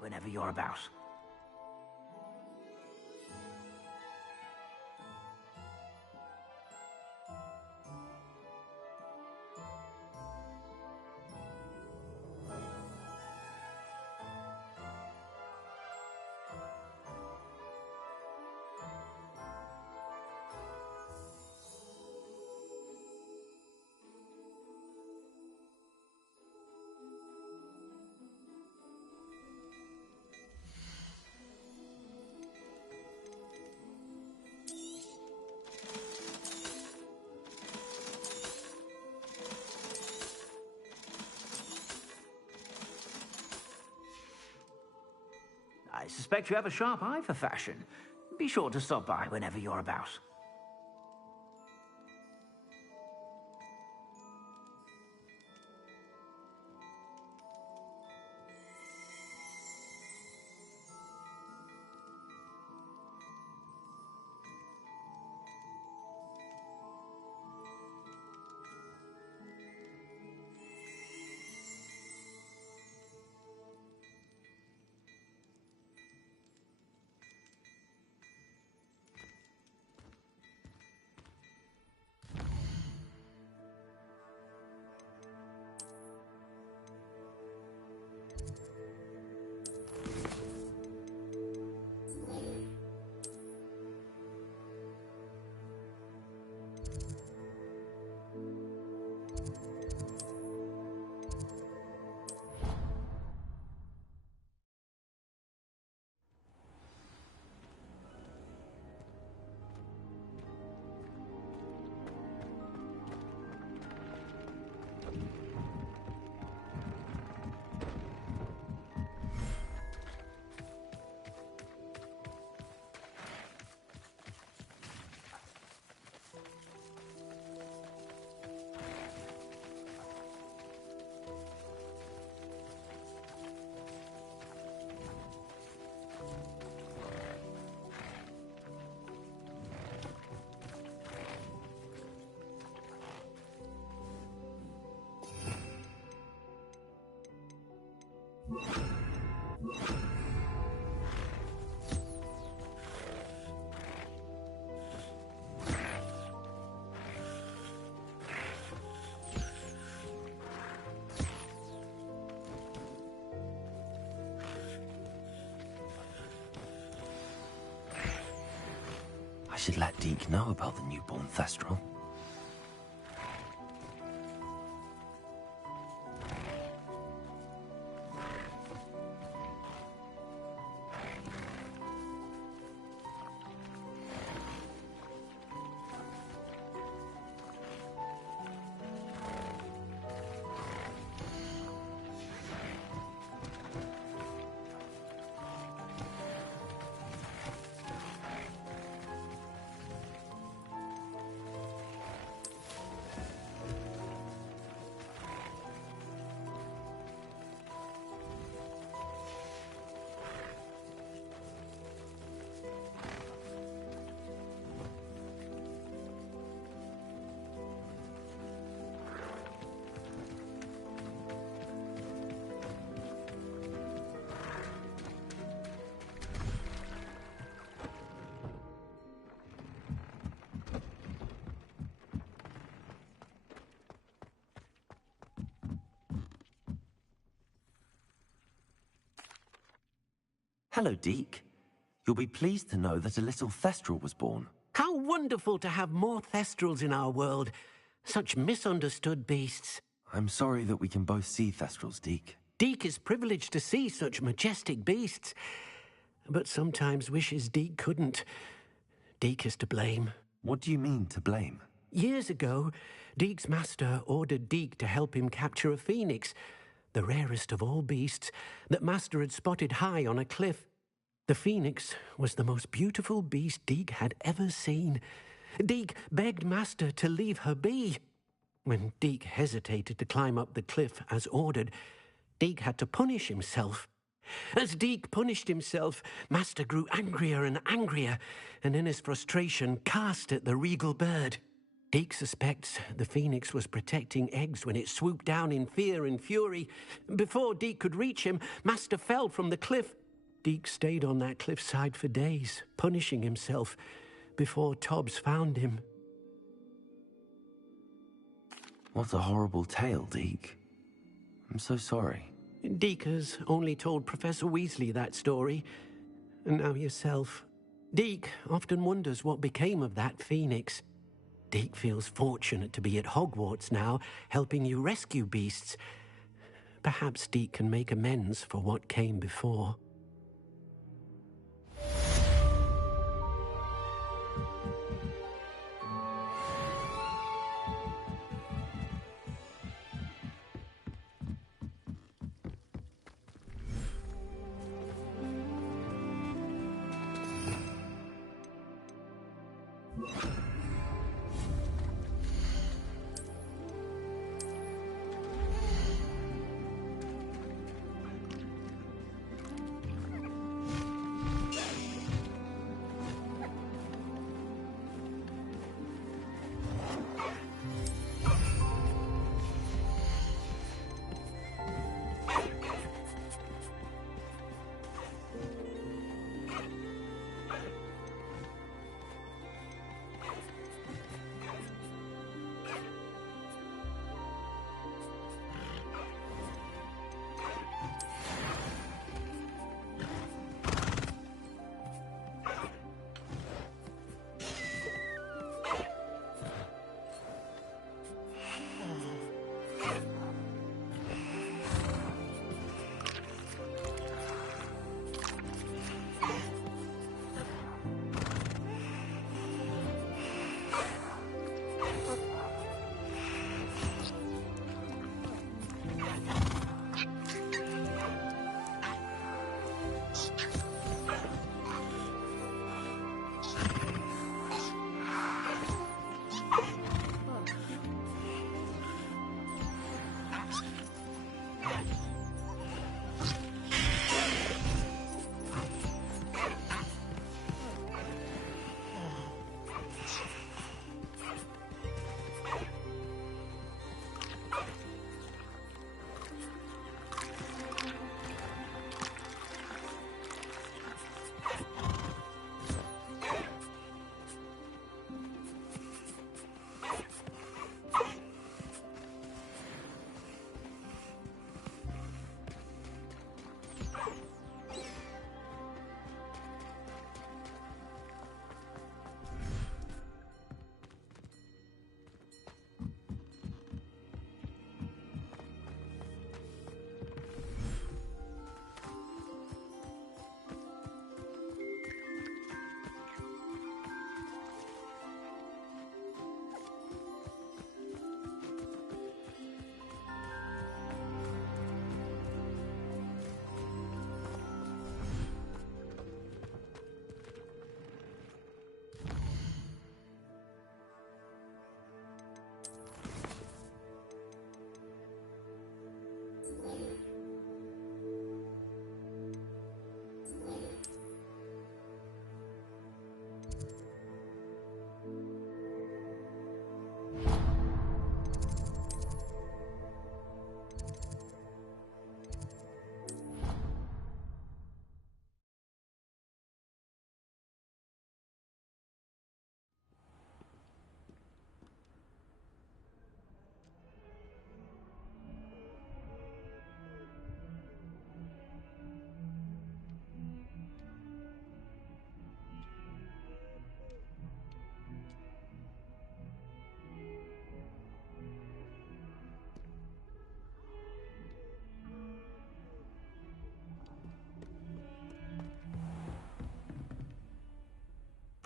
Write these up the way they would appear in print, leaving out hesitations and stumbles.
whenever you're about. I suspect you have a sharp eye for fashion. Be sure to stop by whenever you're about. I should let Deke know about the newborn Thestral. Hello, Deke. You'll be pleased to know that a little Thestral was born. How wonderful to have more Thestrals in our world. Such misunderstood beasts. I'm sorry that we can both see Thestrals, Deke. Deke is privileged to see such majestic beasts, but sometimes wishes Deke couldn't. Deke is to blame. What do you mean, to blame? Years ago, Deke's master ordered Deke to help him capture a phoenix, the rarest of all beasts, that Master had spotted high on a cliff. The phoenix was the most beautiful beast Deke had ever seen. Deke begged Master to leave her be. When Deke hesitated to climb up the cliff as ordered, Deke had to punish himself. As Deke punished himself, Master grew angrier and angrier, and in his frustration cast at the regal bird. Deke suspects the phoenix was protecting eggs when it swooped down in fear and fury. Before Deke could reach him, Master fell from the cliff. Deke stayed on that cliffside for days, punishing himself, before Tobbs found him. What a horrible tale, Deke. I'm so sorry. Deke has only told Professor Weasley that story, and now yourself. Deke often wonders what became of that phoenix. Deke feels fortunate to be at Hogwarts now, helping you rescue beasts. Perhaps Deke can make amends for what came before.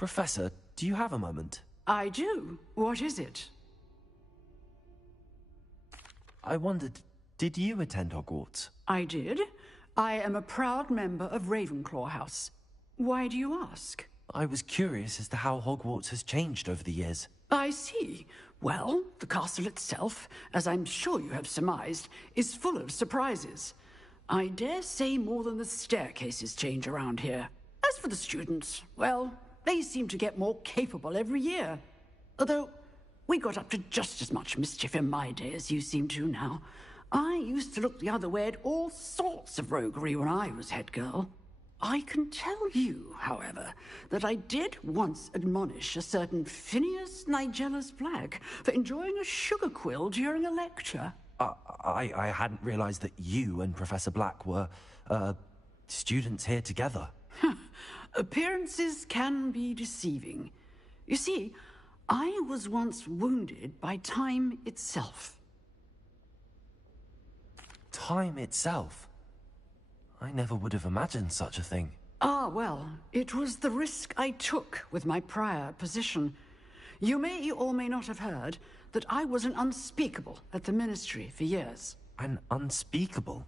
Professor, do you have a moment? I do. What is it? I wondered, did you attend Hogwarts? I did. I am a proud member of Ravenclaw House. Why do you ask? I was curious as to how Hogwarts has changed over the years. I see. Well, the castle itself, as I'm sure you have surmised, is full of surprises. I dare say more than the staircases change around here. As for the students, well, they seem to get more capable every year. Although, We got up to just as much mischief in my day as you seem to now. I used to look the other way at all sorts of roguery when I was head girl. I can tell you, however, that I did once admonish a certain Phineas Nigella's Black for enjoying a sugar quill during a lecture. I hadn't realized that you and Professor Black were, students here together. Appearances can be deceiving. You see, I was once wounded by time itself. Time itself? I never would have imagined such a thing. Ah, well, it was the risk I took with my prior position. You may or may not have heard that I was an unspeakable at the Ministry for years. An unspeakable?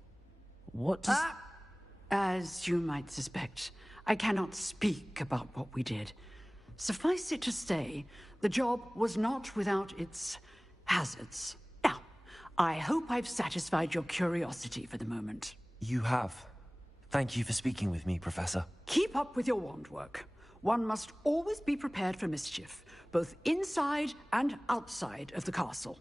What does... As you might suspect, I cannot speak about what we did. Suffice it to say, the job was not without its hazards. Now, I hope I've satisfied your curiosity for the moment. You have. Thank you for speaking with me, Professor. Keep up with your wand work. One must always be prepared for mischief, both inside and outside of the castle.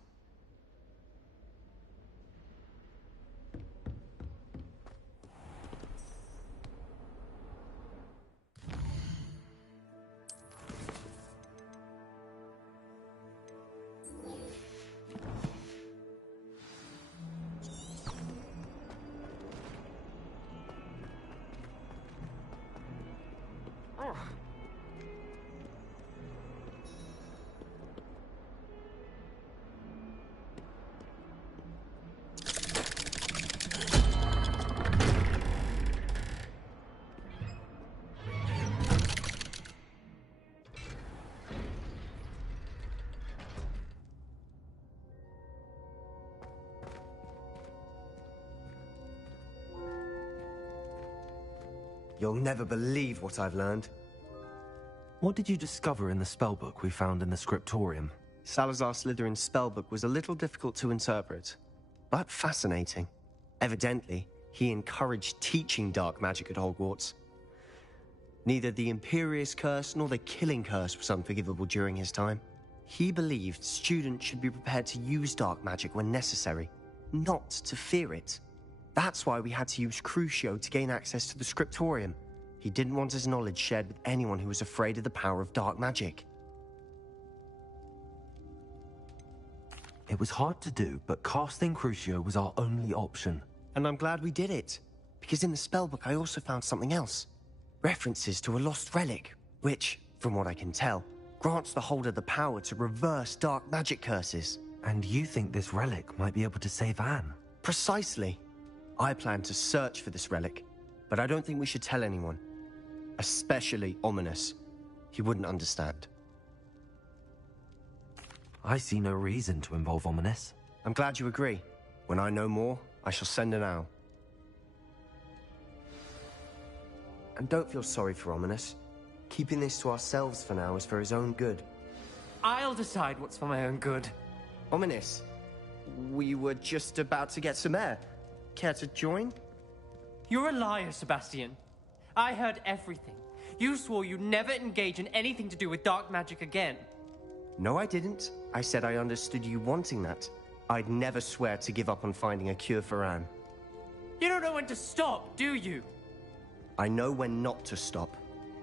You'll never believe what I've learned. What did you discover in the spellbook we found in the scriptorium? Salazar Slytherin's spellbook was a little difficult to interpret, but fascinating. Evidently, he encouraged teaching dark magic at Hogwarts. Neither the Imperious Curse nor the Killing Curse was unforgivable during his time. He believed students should be prepared to use dark magic when necessary, not to fear it. That's why we had to use Crucio to gain access to the scriptorium. He didn't want his knowledge shared with anyone who was afraid of the power of dark magic. It was hard to do, but casting Crucio was our only option. And I'm glad we did it, because in the spellbook I also found something else. References to a lost relic, which, from what I can tell, grants the holder the power to reverse dark magic curses. And you think this relic might be able to save Anne? Precisely. I plan to search for this relic, but I don't think we should tell anyone. Especially Ominous. He wouldn't understand. I see no reason to involve Ominous. I'm glad you agree. When I know more, I shall send an owl. And don't feel sorry for Ominous. Keeping this to ourselves for now is for his own good. I'll decide what's for my own good. Ominous, we were just about to get some air. Care to join? You're a liar, Sebastian. I heard everything. You swore you'd never engage in anything to do with dark magic again. No, I didn't. I said I understood you wanting that. I'd never swear to give up on finding a cure for Anne. You don't know when to stop, do you? I know when not to stop.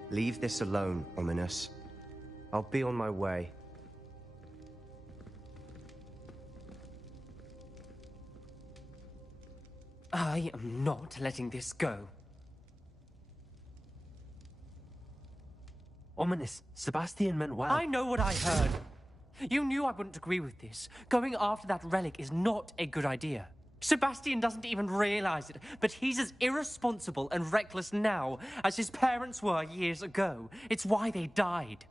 Leave this alone, Ominous. I'll be on my way. I am not letting this go. Ominous, Sebastian meant well. I know what I heard. You knew I wouldn't agree with this. Going after that relic is not a good idea. Sebastian doesn't even realize it, but he's as irresponsible and reckless now as his parents were years ago. It's why they died.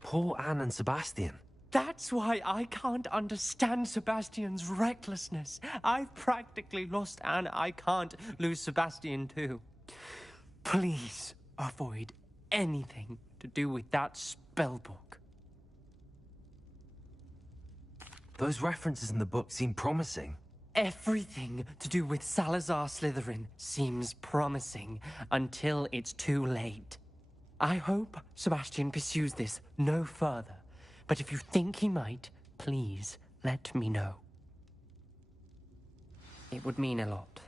Poor Anne and Sebastian. That's why I can't understand Sebastian's recklessness. I've practically lost Anne. I can't lose Sebastian too. Please avoid anything to do with that spellbook. Those references in the book seem promising. Everything to do with Salazar Slytherin seems promising until it's too late. I hope Sebastian pursues this no further. But if you think he might, please let me know. It would mean a lot.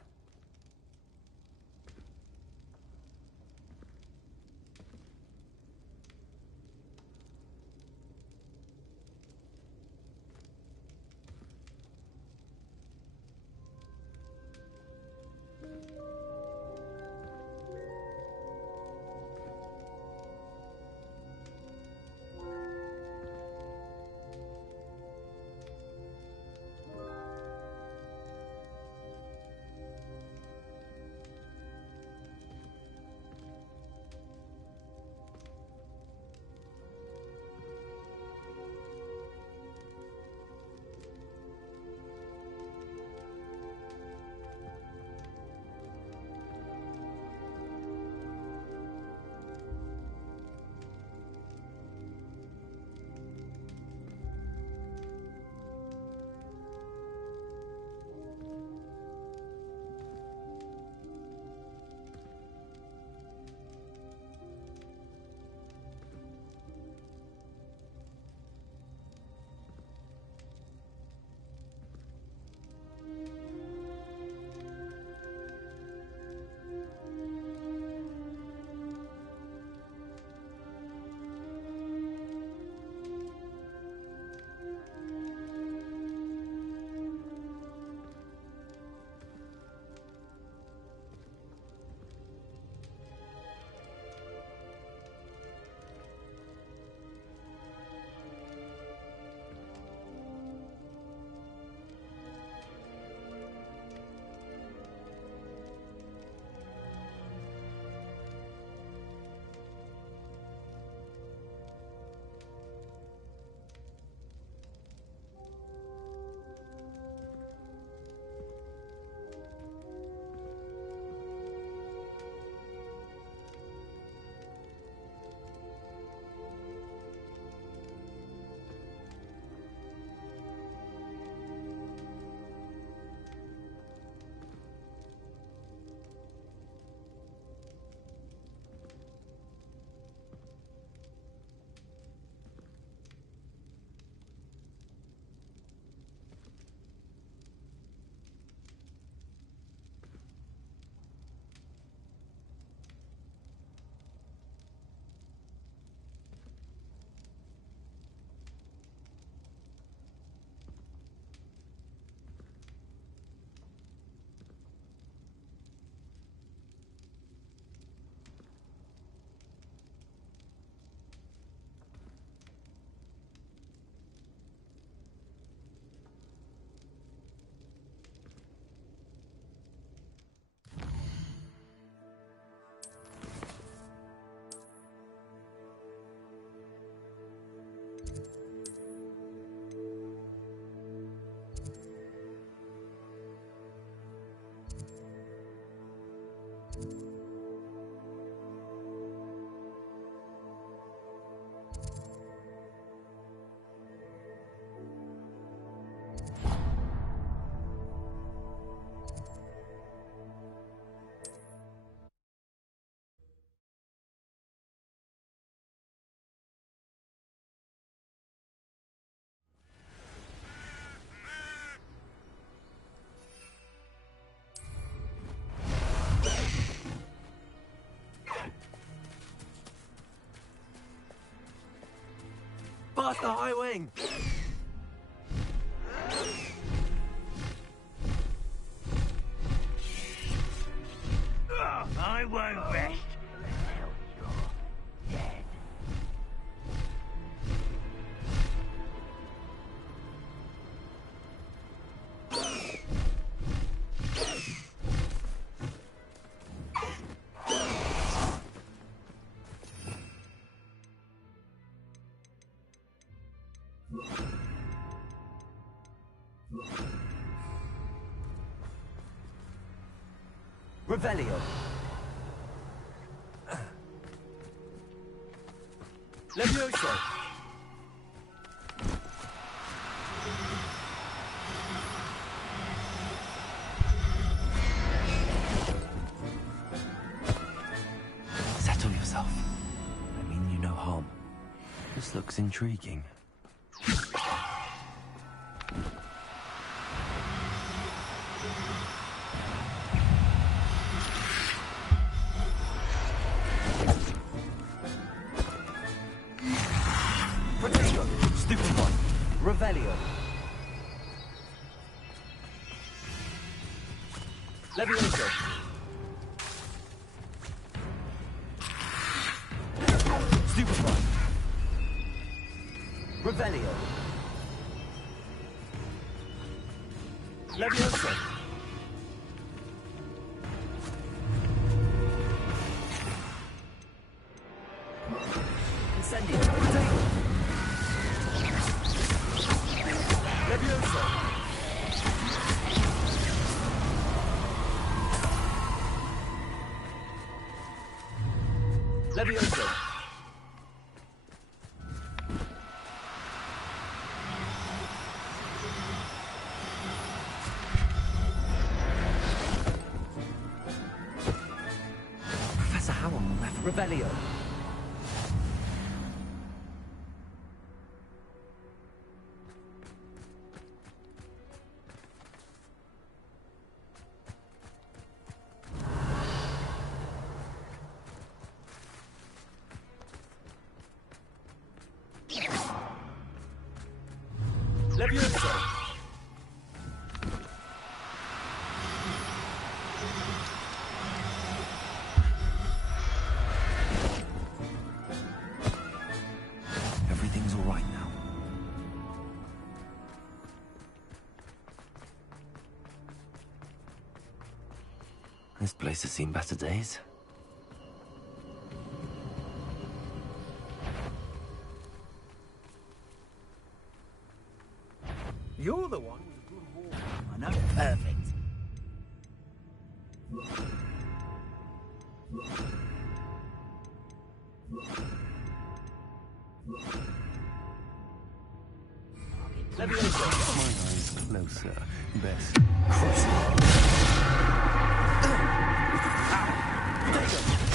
Past the high wing! I won't rest until you're dead. Revelio. Levioso. Settle yourself. This looks intriguing. Potato! Stupid one. Revelio. Levioso. Stupid one. Revelio. Levioso. Incendio. Potato. Levioso. Levioso. Professor Howell left Revelio. Levioso. Everything's all right now. This place has seen better days. You're the one with a good wall. I know. Perfect. Levioso. My eyes closer. Best. I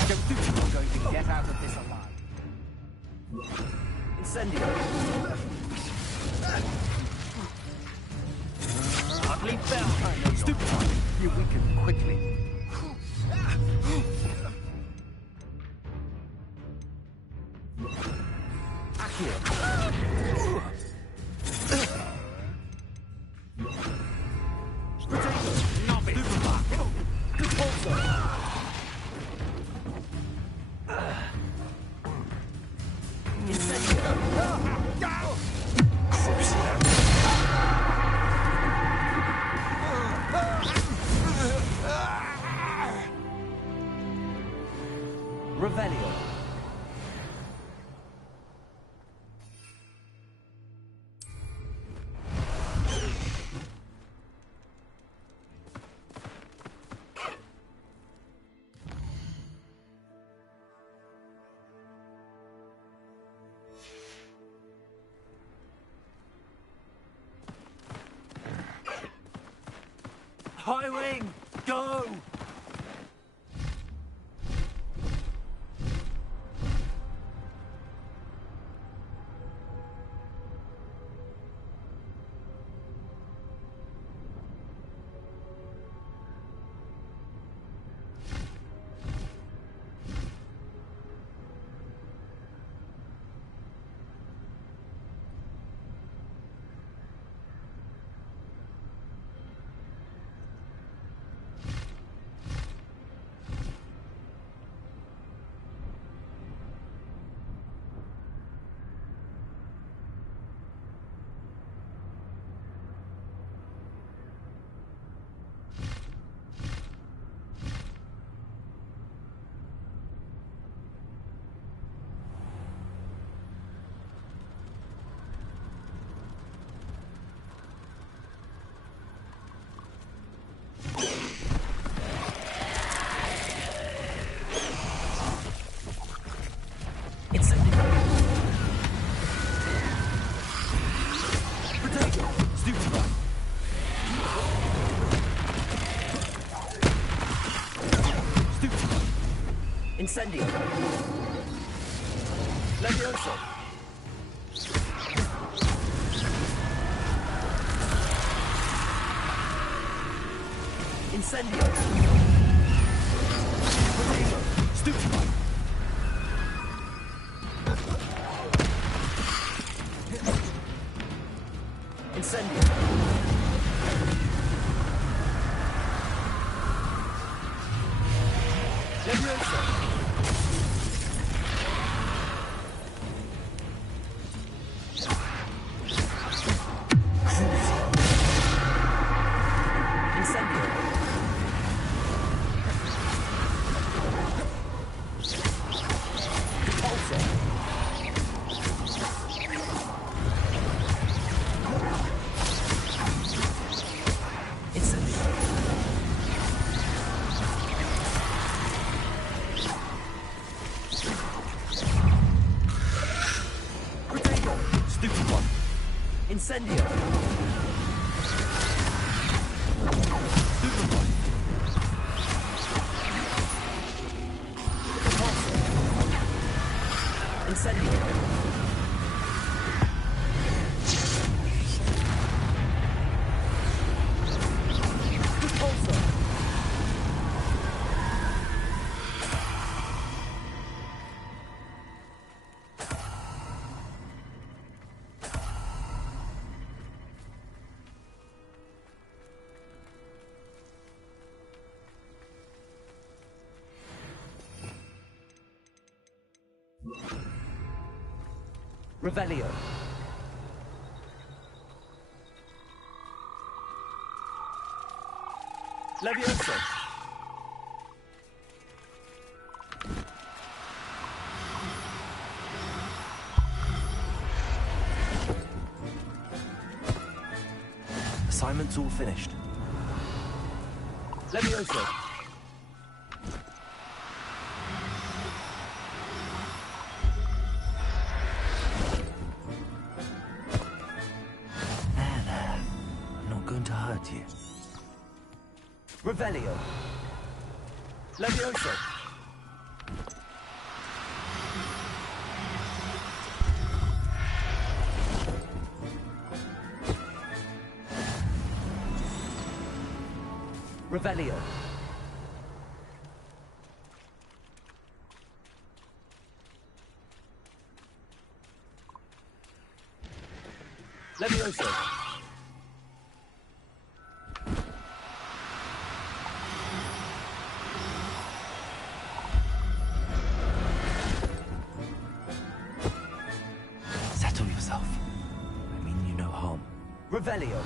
don't think you're going to get out of this alive. Incendio. Ugly bell. Stupid one. You weaken quickly. Accio. Potato. Novice. Supermarket. Compulso. Revelio. High wing, go! Incendio. Levioso. Incendio! Potato! Stupefy! Incendio! Leviosa! Incendio! Incendio! Repulsor! Revelio. Leviosa. Assignment's all finished. Leviosa. You. Revelio. Leviosa. Revelio. Leviosa. Revelio.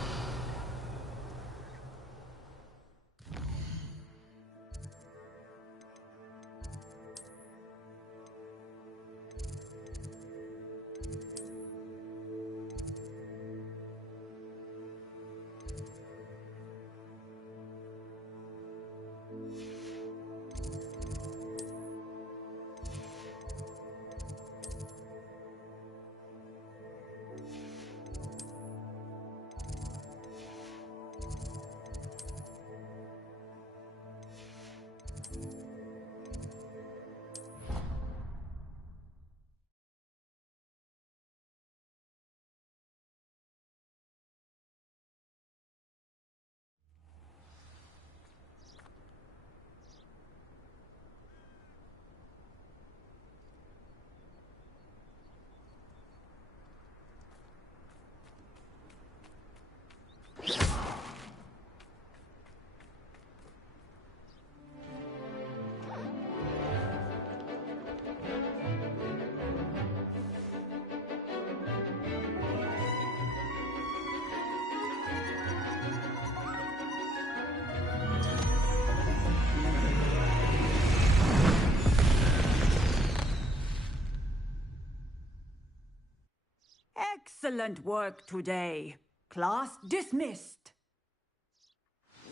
Excellent work today. Class dismissed.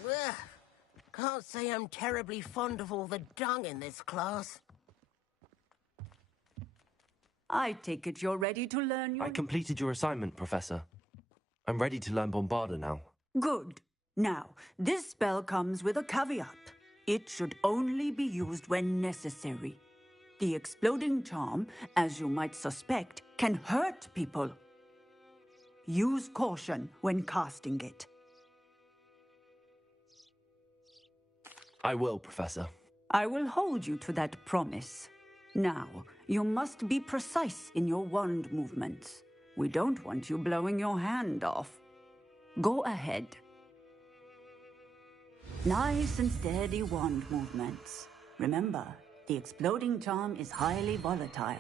Ugh. Can't say I'm terribly fond of all the dung in this class. I take it you're ready to learn your... I completed your assignment, Professor. I'm ready to learn Bombarda now. Good. Now, this spell comes with a caveat. It should only be used when necessary. The exploding charm, as you might suspect, can hurt people. Use caution when casting it. I will, Professor. I will hold you to that promise. Now, you must be precise in your wand movements. We don't want you blowing your hand off. Go ahead. Nice and steady wand movements. Remember, the exploding charm is highly volatile.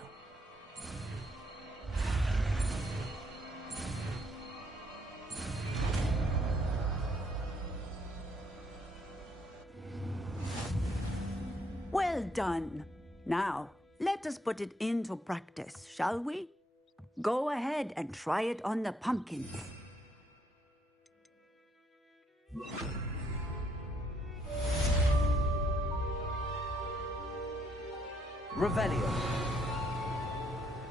Well done. Now, let us put it into practice, shall we? Go ahead and try it on the pumpkins. Revelio.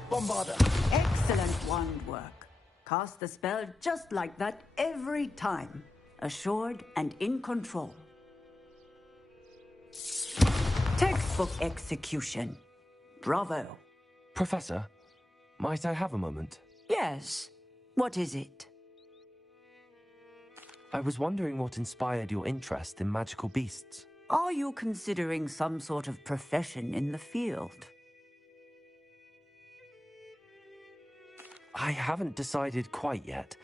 Bombarda. Excellent wand work. Cast the spell just like that every time. Assured and in control. Textbook execution. Bravo. Professor, might I have a moment? Yes. What is it? I was wondering what inspired your interest in magical beasts. Are you considering some sort of profession in the field? I haven't decided quite yet,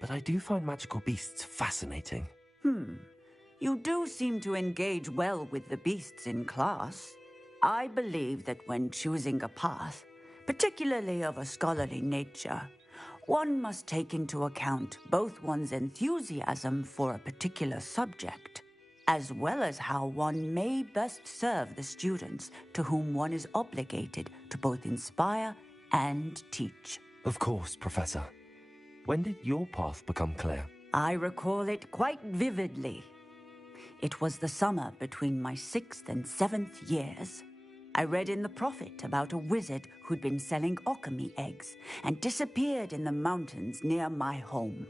but I do find magical beasts fascinating. You do seem to engage well with the beasts in class. I believe that when choosing a path, particularly of a scholarly nature, one must take into account both one's enthusiasm for a particular subject, as well as how one may best serve the students to whom one is obligated to both inspire and teach. Of course, Professor. When did your path become clear? I recall it quite vividly. It was the summer between my 6th and 7th years. I read in the Prophet about a wizard who'd been selling alchemy eggs and disappeared in the mountains near my home.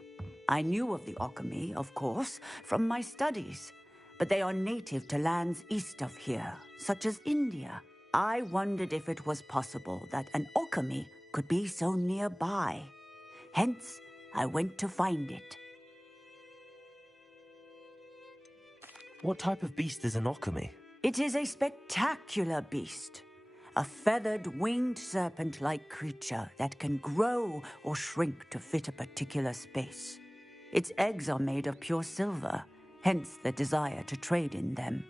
I knew of the alchemy, of course, from my studies, but they are native to lands east of here, such as India. I wondered if it was possible that an alchemy could be so nearby. Hence, I went to find it. What type of beast is an alchemy? It is a spectacular beast. A feathered, winged serpent-like creature that can grow or shrink to fit a particular space. Its eggs are made of pure silver, hence the desire to trade in them.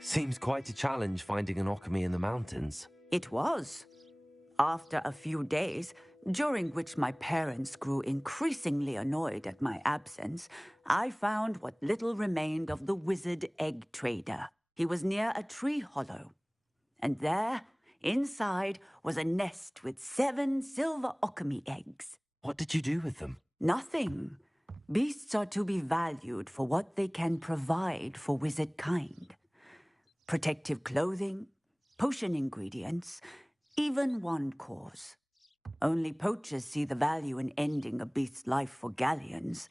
Seems quite a challenge finding an alchemy in the mountains. It was. After a few days, during which my parents grew increasingly annoyed at my absence, I found what little remained of the wizard egg trader. He was near a tree hollow. And there, inside, was a nest with 7 silver alchemy eggs. What did you do with them? Nothing. Beasts are to be valued for what they can provide for wizard kind. Protective clothing, potion ingredients, even wand cores. Only poachers see the value in ending a beast's life for galleons.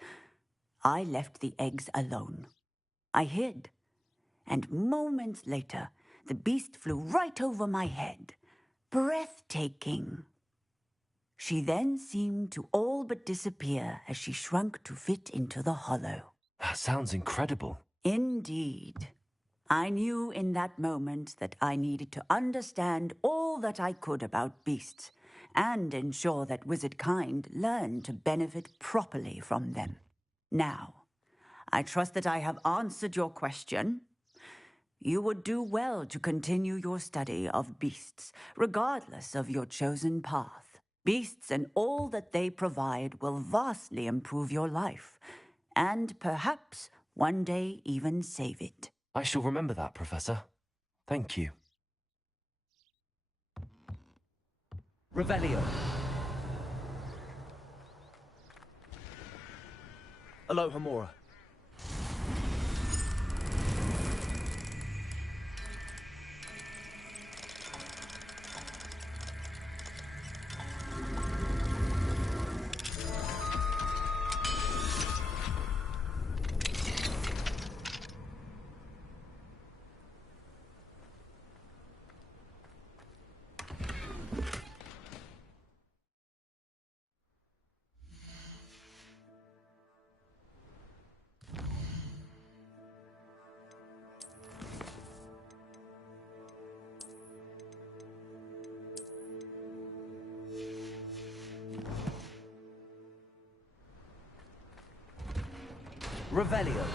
I left the eggs alone. I hid, and moments later, the beast flew right over my head. Breathtaking. She then seemed to all but disappear as she shrunk to fit into the hollow. That sounds incredible. Indeed. I knew in that moment that I needed to understand all that I could about beasts and ensure that wizard kind learned to benefit properly from them. Now, I trust that I have answered your question. You would do well to continue your study of beasts, regardless of your chosen path. Beasts and all that they provide will vastly improve your life, and perhaps one day even save it. I shall remember that, Professor. Thank you. Revelio. Alohomora. Revelio.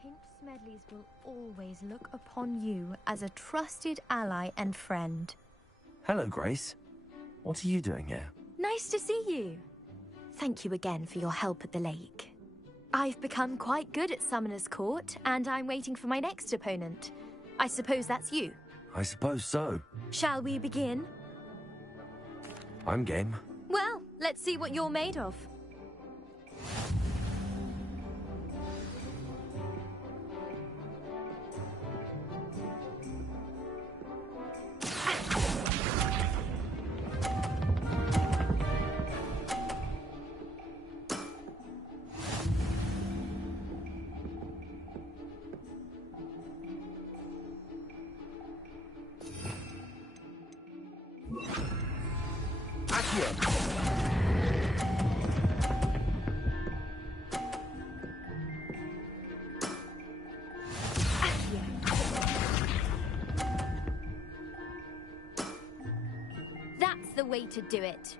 Pinch Smedleys will always look upon you as a trusted ally and friend. Hello, Grace. What are you doing here? Nice to see you. Thank you again for your help at the lake. I've become quite good at Summoner's Court, and I'm waiting for my next opponent. I suppose that's you. I suppose so. Shall we begin? I'm game. Well, let's see what you're made of. That's the way to do it.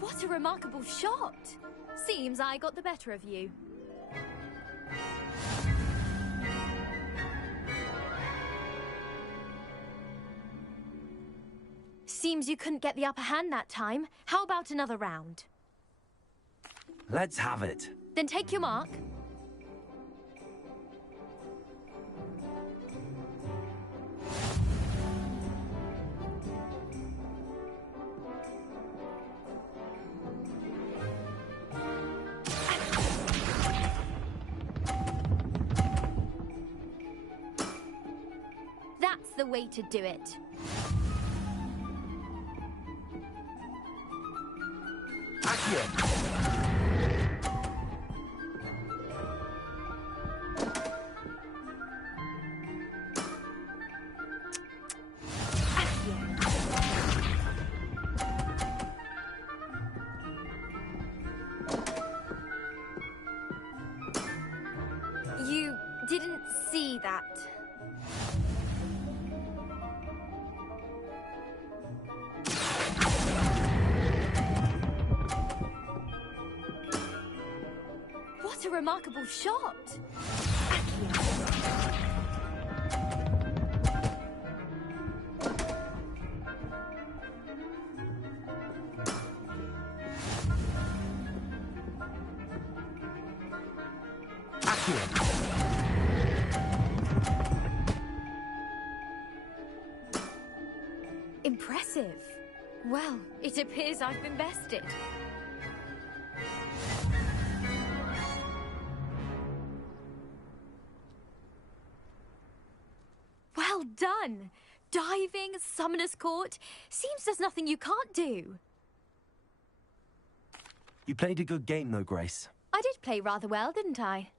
What a remarkable shot! Seems I got the better of you. Seems you couldn't get the upper hand that time. How about another round? Let's have it. Then take your mark. That's the way to do it. see that. What a remarkable shot! Impressive. Well, it appears I've been bested. Well done! Diving, Summoner's Court. Seems there's nothing you can't do. You played a good game, though, Grace. I did play rather well, didn't I?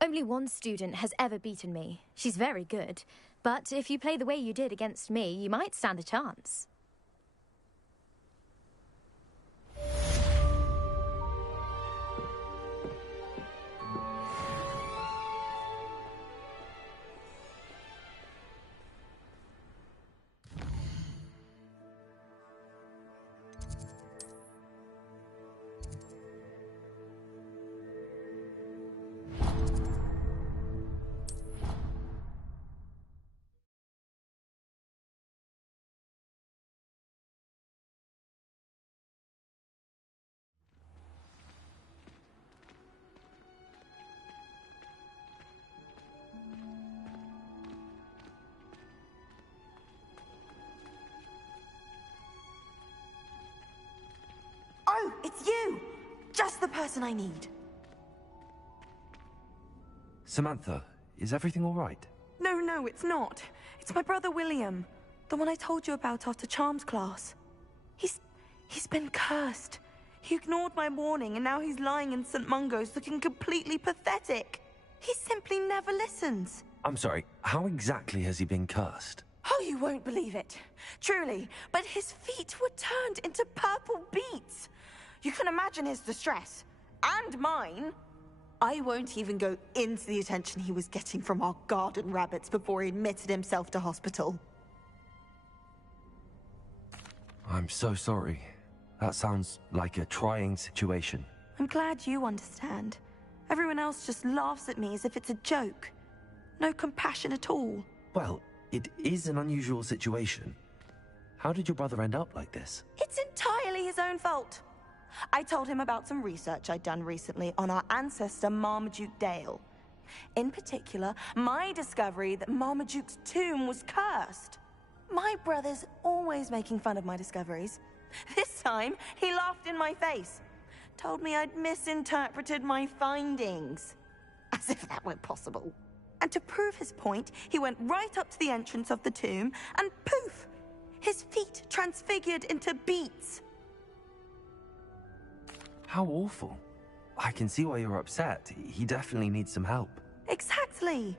Only one student has ever beaten me. She's very good. But if you play the way you did against me, you might stand a chance. Oh, it's you! Just the person I need. Samantha, is everything all right? No, it's not. It's my brother William. The one I told you about after Charms class. He's been cursed. He ignored my warning and now he's lying in St. Mungo's looking completely pathetic. He simply never listens. I'm sorry, how exactly has he been cursed? Oh, you won't believe it. Truly, but his feet were turned into purple beets. You can imagine his distress. And mine. I won't even go into the attention he was getting from our garden rabbits before he admitted himself to hospital. I'm so sorry. That sounds like a trying situation. I'm glad you understand. Everyone else just laughs at me as if it's a joke. No compassion at all. Well, it is an unusual situation. How did your brother end up like this? It's entirely his own fault. I told him about some research I'd done recently on our ancestor Marmaduke Dale. In particular, my discovery that Marmaduke's tomb was cursed. My brother's always making fun of my discoveries. This time, he laughed in my face. Told me I'd misinterpreted my findings. As if that were possible. And to prove his point, he went right up to the entrance of the tomb and poof! His feet transfigured into beets. How awful. I can see why you're upset. He definitely needs some help. Exactly.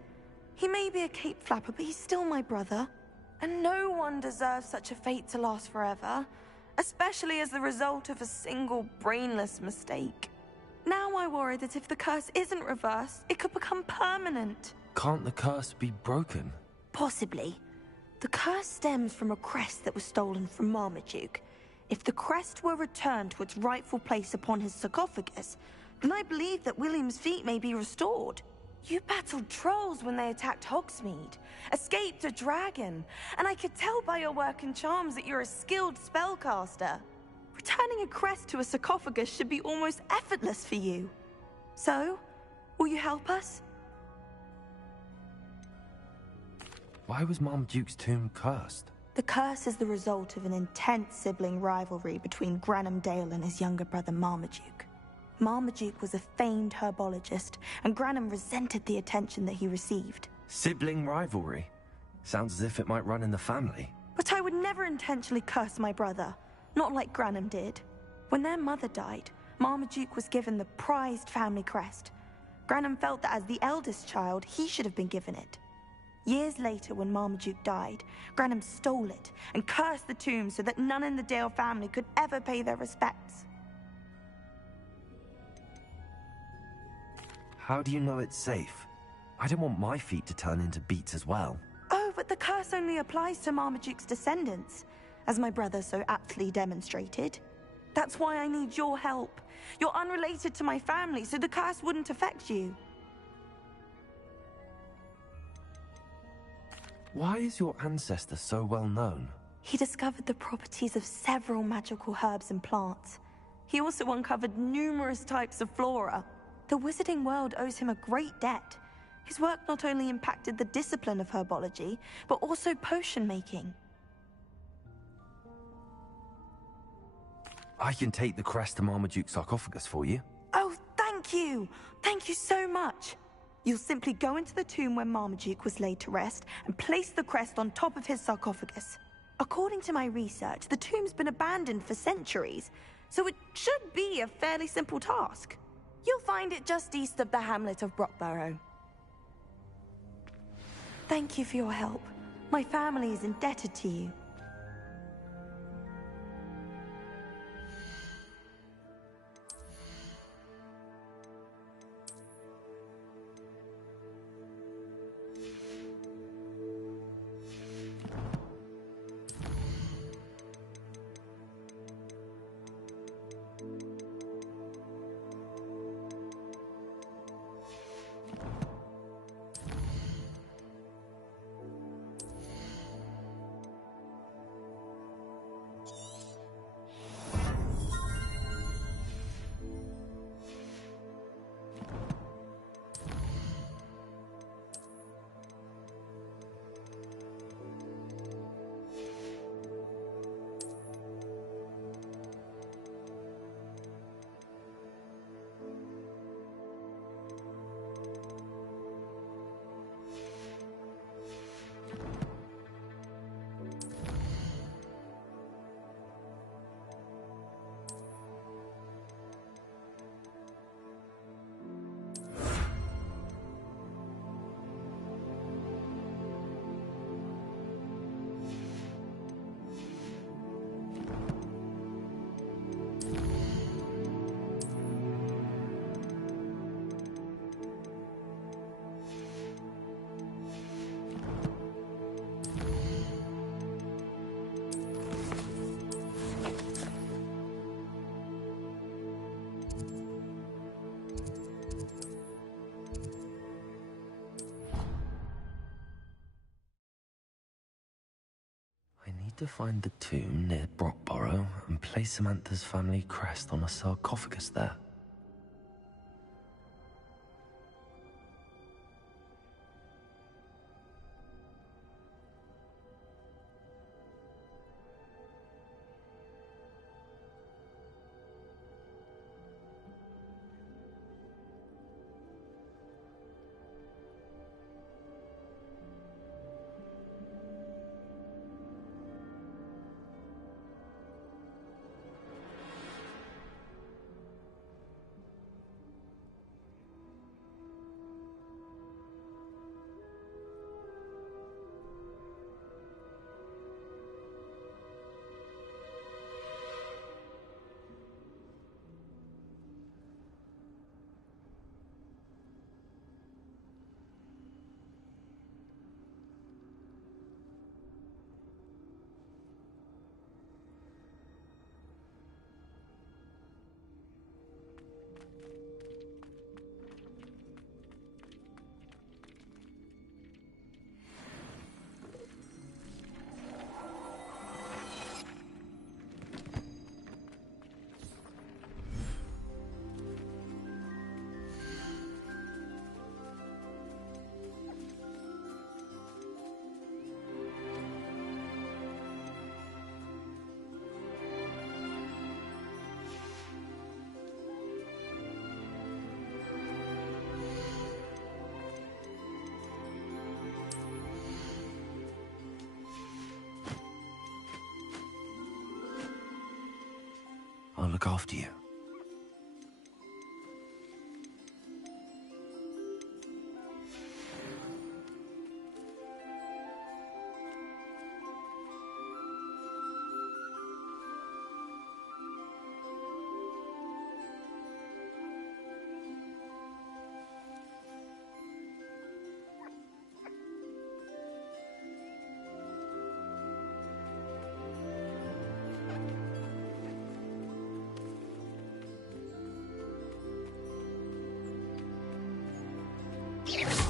He may be a cape flapper, but he's still my brother. And no one deserves such a fate to last forever, especially as the result of a single brainless mistake. Now I worry that if the curse isn't reversed, it could become permanent. Can't the curse be broken? Possibly. The curse stems from a crest that was stolen from Marmaduke. If the crest were returned to its rightful place upon his sarcophagus, then I believe that William's feet may be restored. You battled trolls when they attacked Hogsmeade, escaped a dragon, and I could tell by your work and charms that you're a skilled spellcaster. Returning a crest to a sarcophagus should be almost effortless for you. So, will you help us? Why was Marmaduke's tomb cursed? The curse is the result of an intense sibling rivalry between Granham Dale and his younger brother Marmaduke. Marmaduke was a famed herbologist, and Granham resented the attention that he received. Sibling rivalry? Sounds as if it might run in the family. But I would never intentionally curse my brother, not like Granham did. When their mother died, Marmaduke was given the prized family crest. Granham felt that as the eldest child, he should have been given it. Years later, when Marmaduke died, Granham stole it and cursed the tomb so that none in the Dale family could ever pay their respects. How do you know it's safe? I don't want my feet to turn into beets as well. Oh, but the curse only applies to Marmaduke's descendants, as my brother so aptly demonstrated. That's why I need your help. You're unrelated to my family, so the curse wouldn't affect you. Why is your ancestor so well known? He discovered the properties of several magical herbs and plants. He also uncovered numerous types of flora. The wizarding world owes him a great debt. His work not only impacted the discipline of herbology, but also potion making. I can take the crest to Marmaduke's sarcophagus for you. Oh, thank you! Thank you so much! You'll simply go into the tomb where Marmaduke was laid to rest and place the crest on top of his sarcophagus. According to my research, the tomb's been abandoned for centuries, so it should be a fairly simple task. You'll find it just east of the hamlet of Brockborough. Thank you for your help. My family is indebted to you. To find the tomb near Brockborough and place Samantha's family crest on a sarcophagus there. I'll look after you. Accio.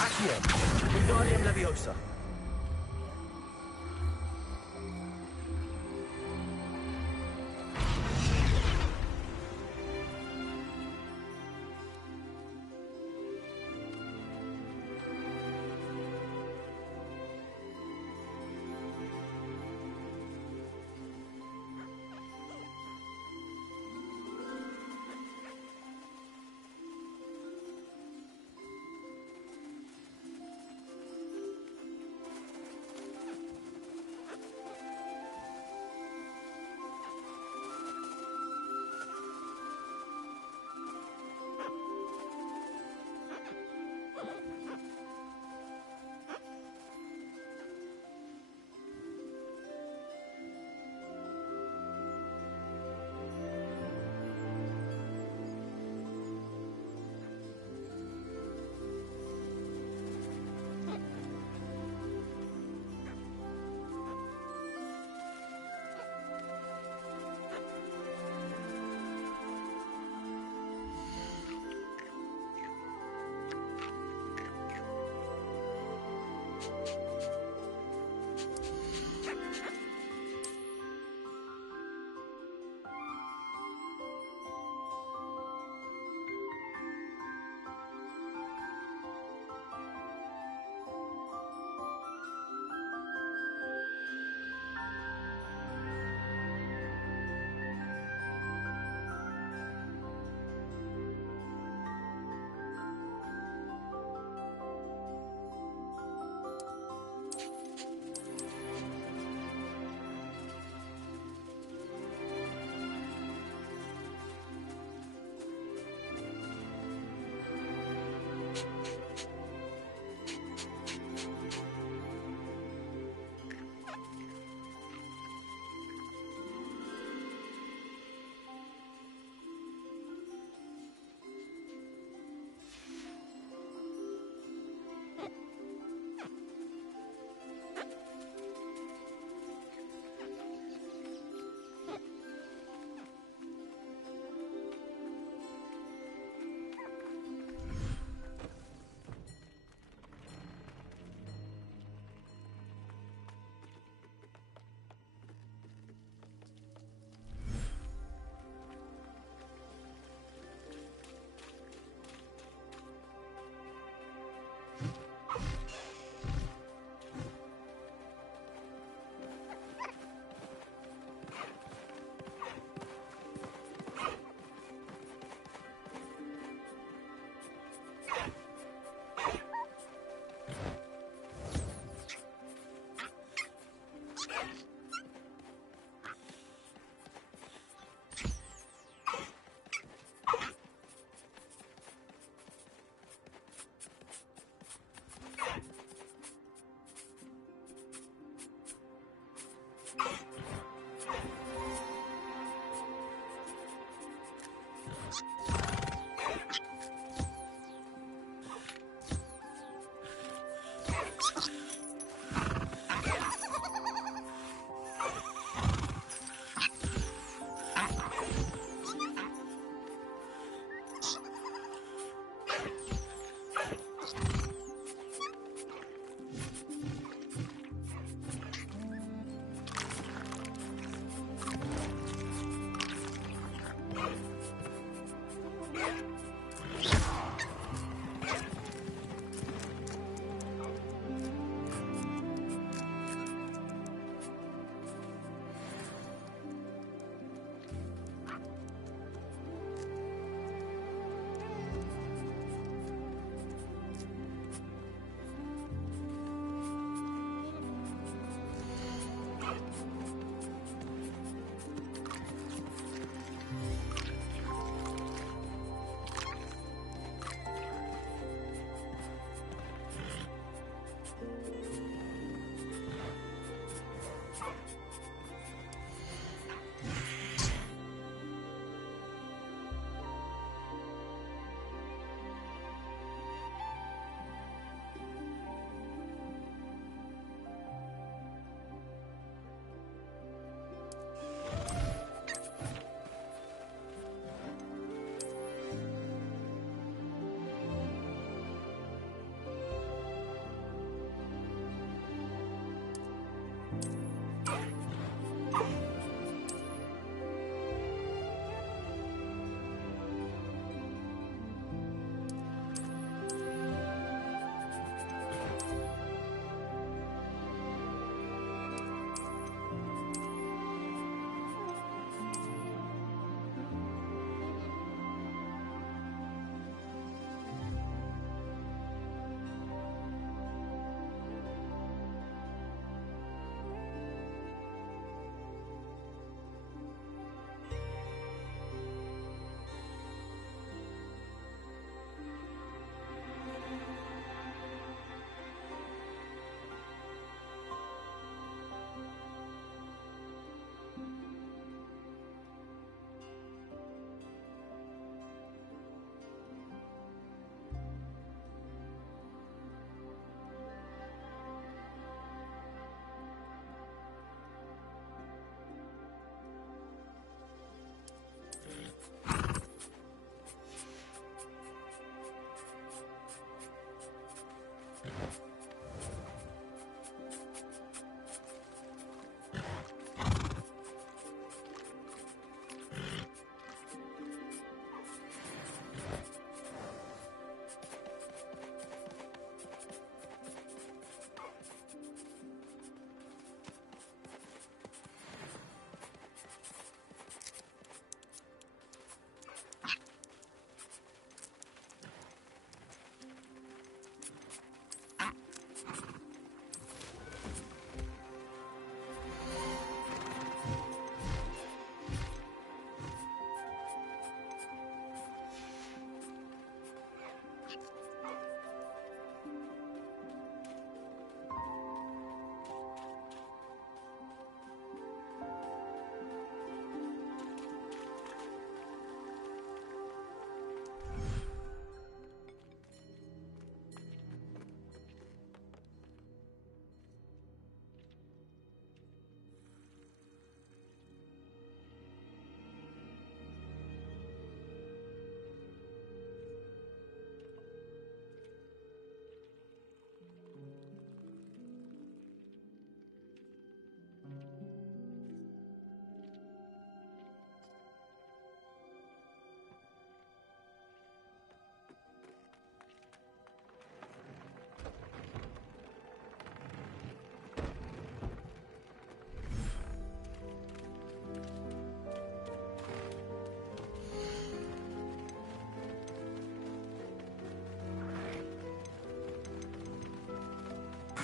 Accio. Wingardium Leviosa.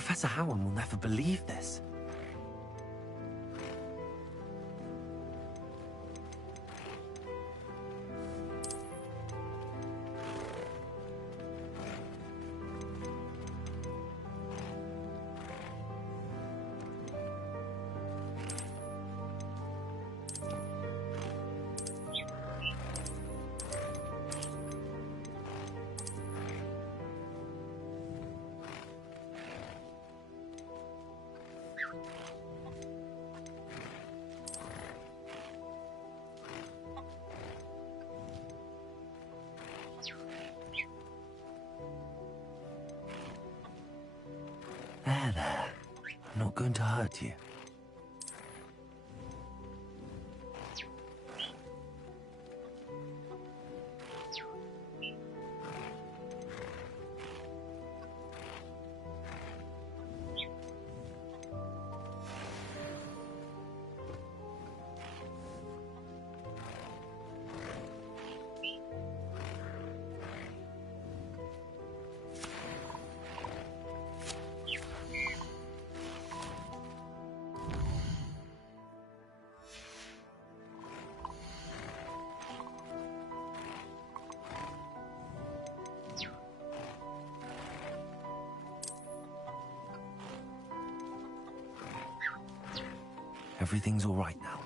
Professor Howard will never believe this. There. I'm not going to hurt you. Everything's all right now.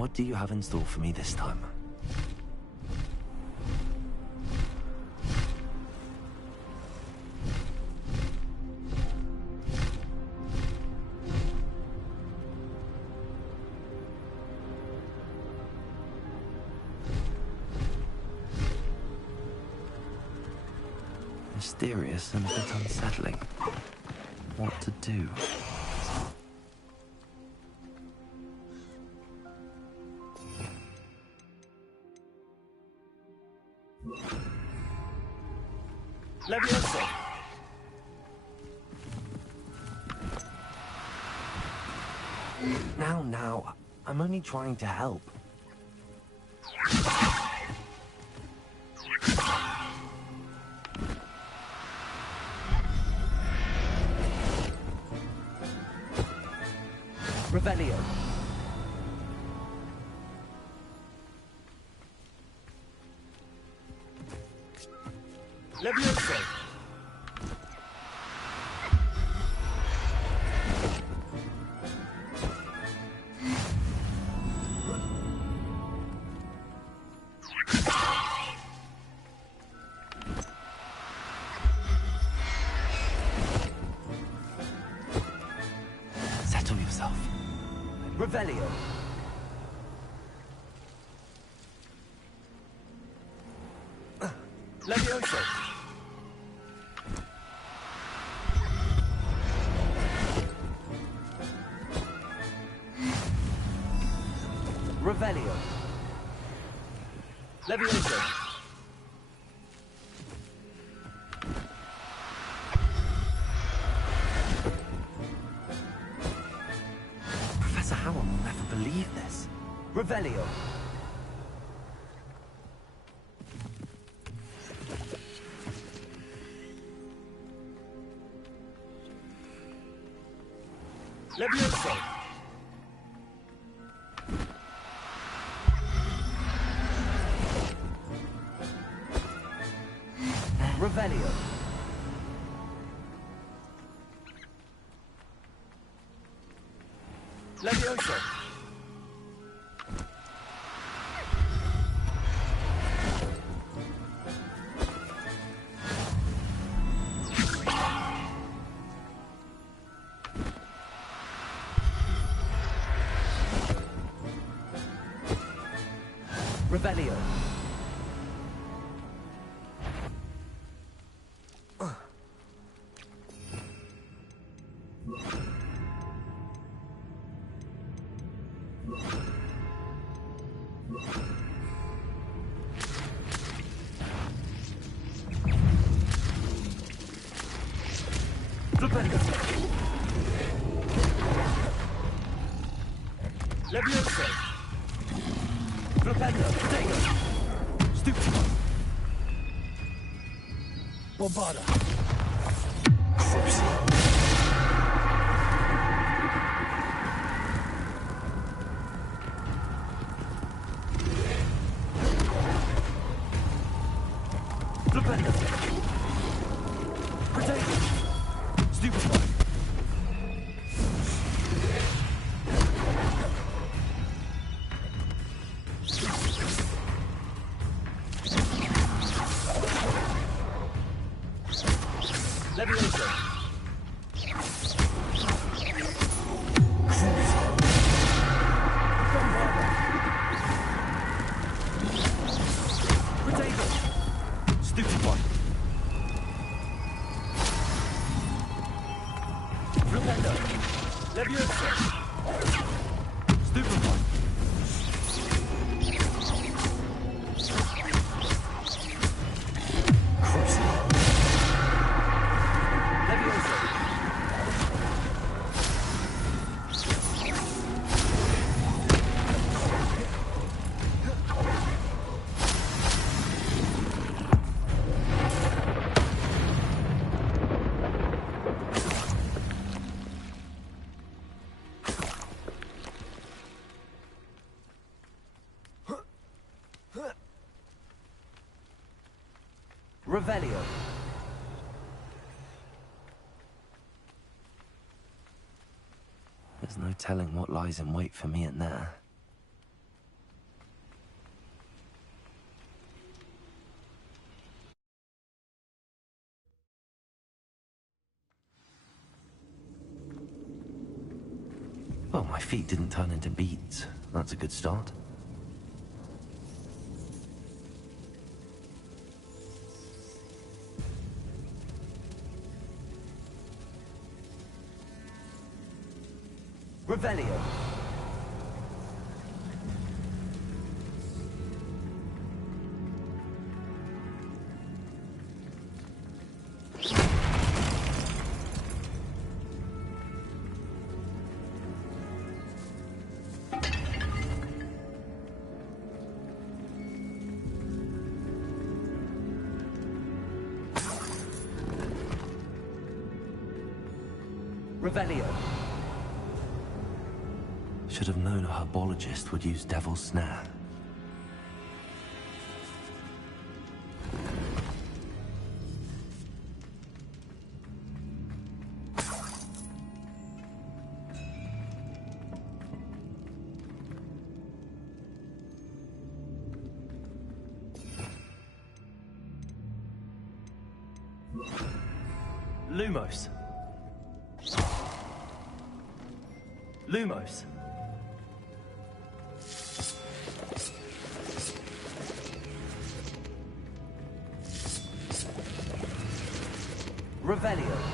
What do you have in store for me this time? Mysterious and a bit unsettling. What to do? Leviosa! Now, I'm only trying to help. Revelio. Leviosa! Settle yourself. Revelio. Leviosa! Revelio. Leviosa! Professor Howell will never believe this. Revelio. Leviosa! Revelio. Leviosa! Revelio. Leviosa! Flipendo. Dagger. Stupid. Bombarda! Flipendo. Potato. Stupefy. Leviosa! Potato. Stupefy. Flipendo. Leviosa! Stupefy. Leviosa! Revelio. There's no telling what lies in wait for me in there. My feet didn't turn into beads. That's a good start. Revelio. Revelio. Should have known a herbologist would use Devil's Snare. Lumos. Lumos. Revelio.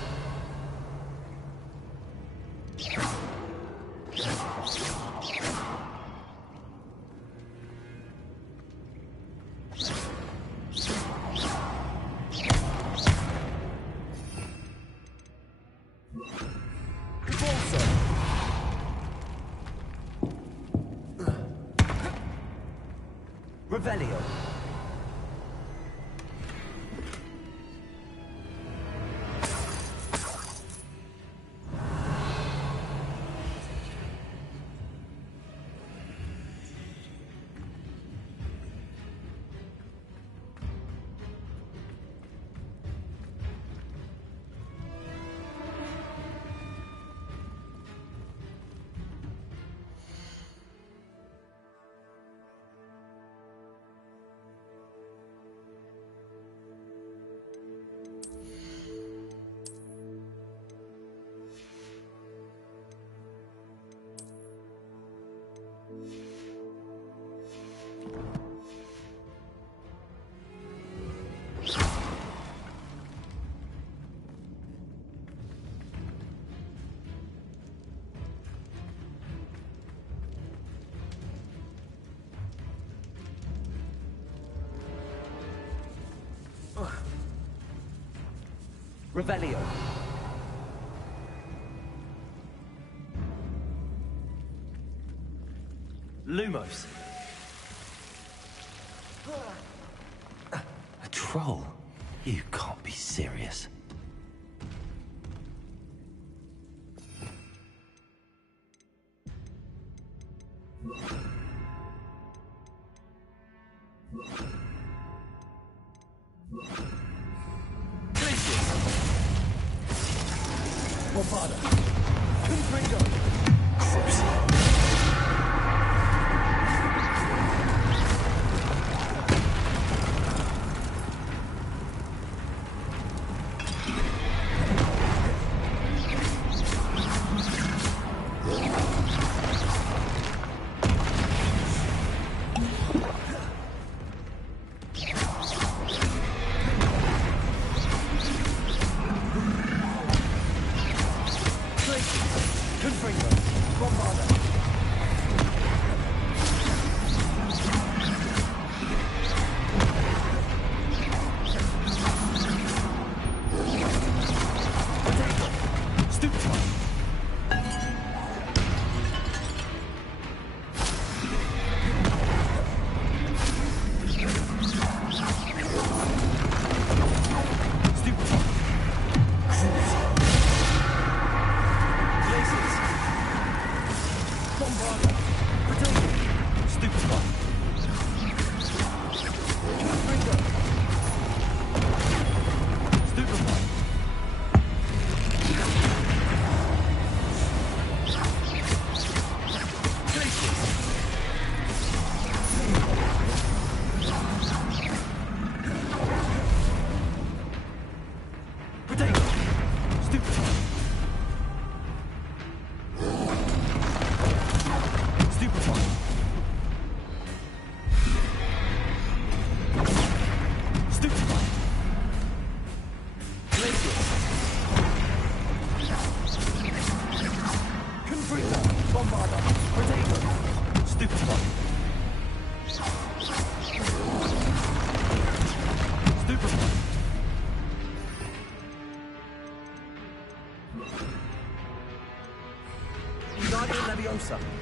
Revelio. Revelio. Lumos. A troll? You can't be serious. Confringo. Bombarda. Leviosa!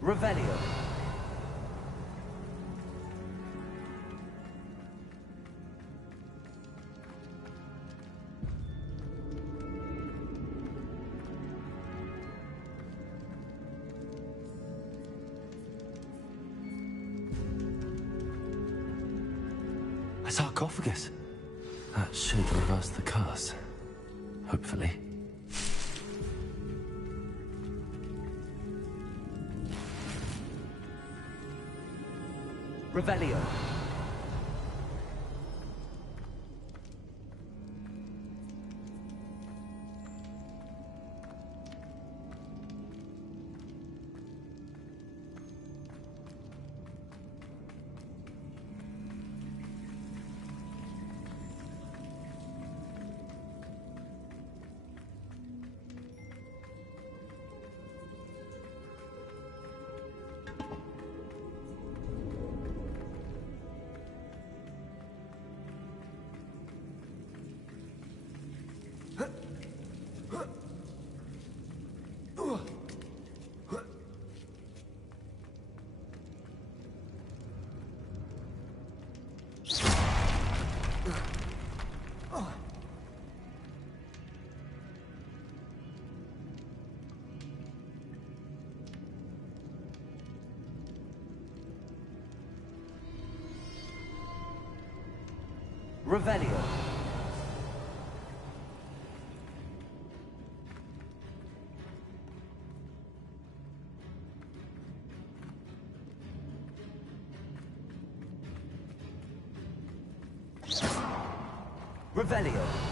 Revelio. A sarcophagus. That should reverse the curse. Hopefully. Revelio. Revelio. Revelio.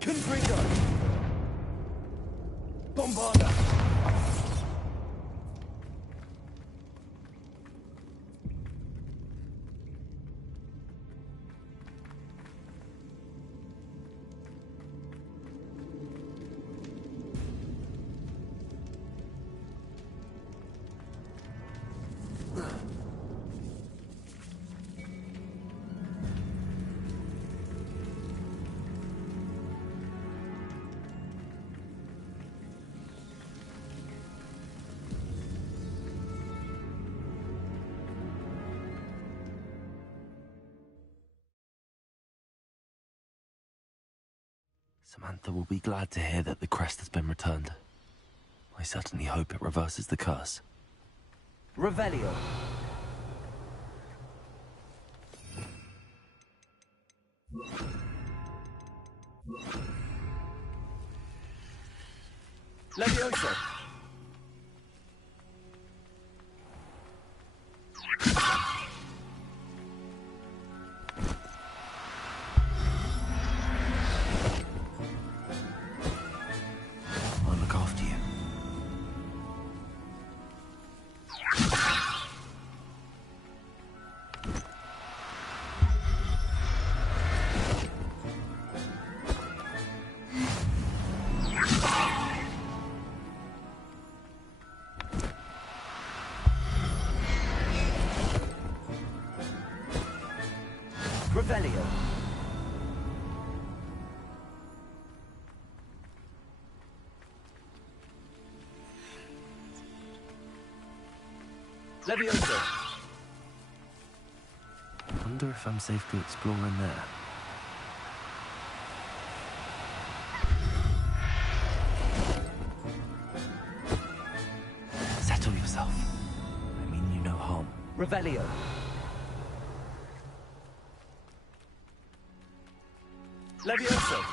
Confringo! Bombarda! Samantha will be glad to hear that the crest has been returned. I certainly hope it reverses the curse. Revelio. Leviosa! Levioso! Wonder if I'm safe to explore in there. Settle yourself. I mean you no harm. Revelio! Levioso!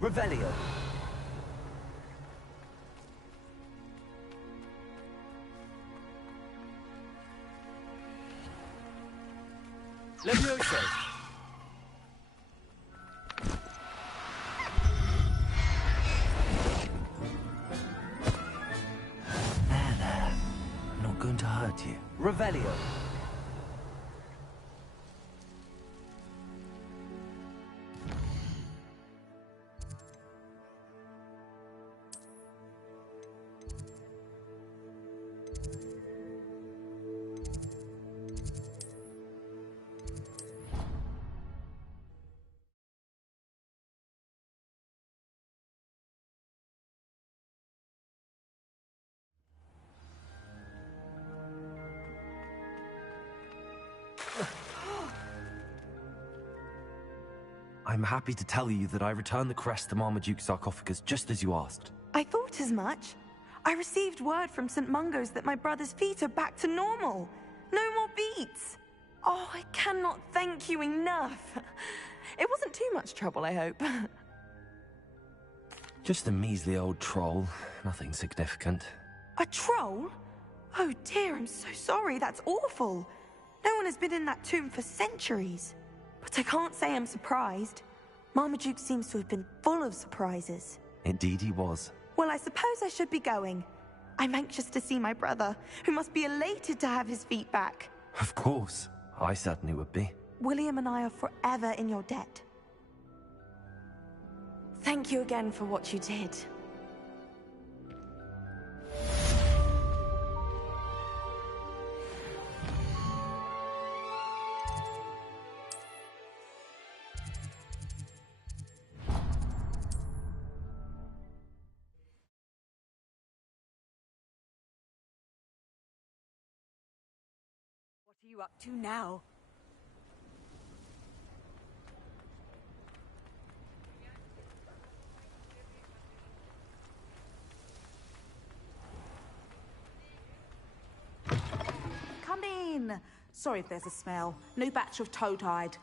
Revelio! Levioso! There. I'm not going to hurt you. Revelio! I'm happy to tell you that I returned the crest to Marmaduke's sarcophagus just as you asked. I thought as much. I received word from St. Mungo's that my brother's feet are back to normal. No more beats. Oh, I cannot thank you enough. It wasn't too much trouble, I hope. Just a measly old troll. Nothing significant. A troll? Oh dear, I'm so sorry. That's awful. No one has been in that tomb for centuries. But I can't say I'm surprised. Marmaduke seems to have been full of surprises. Indeed he was. Well, I suppose I should be going. I'm anxious to see my brother, who must be elated to have his feet back. Of course. I certainly would be. William and I are forever in your debt. Thank you again for what you did. What are you up to now? Come in. Sorry if there's a smell. New batch of toad-hide.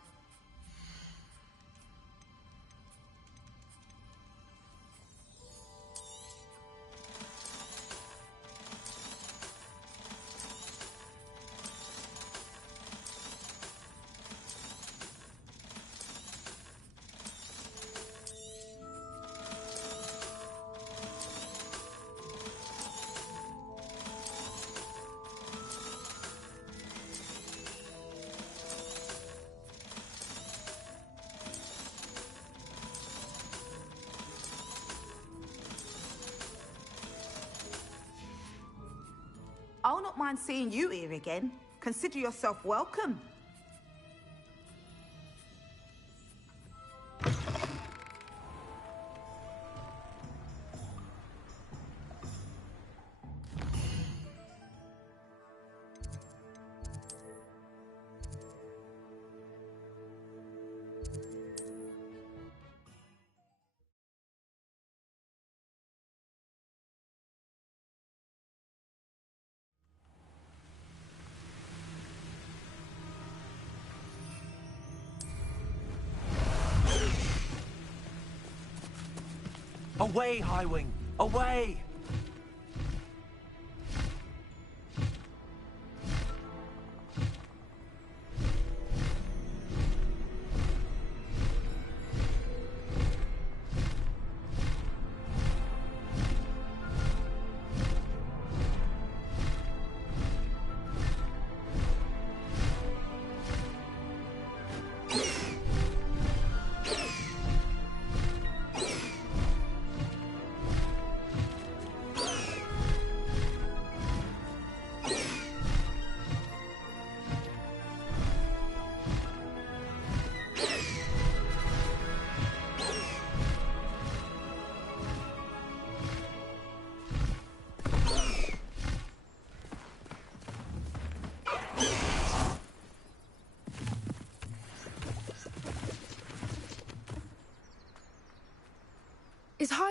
I'll not mind seeing you here again. Consider yourself welcome. Away, Highwing! Away!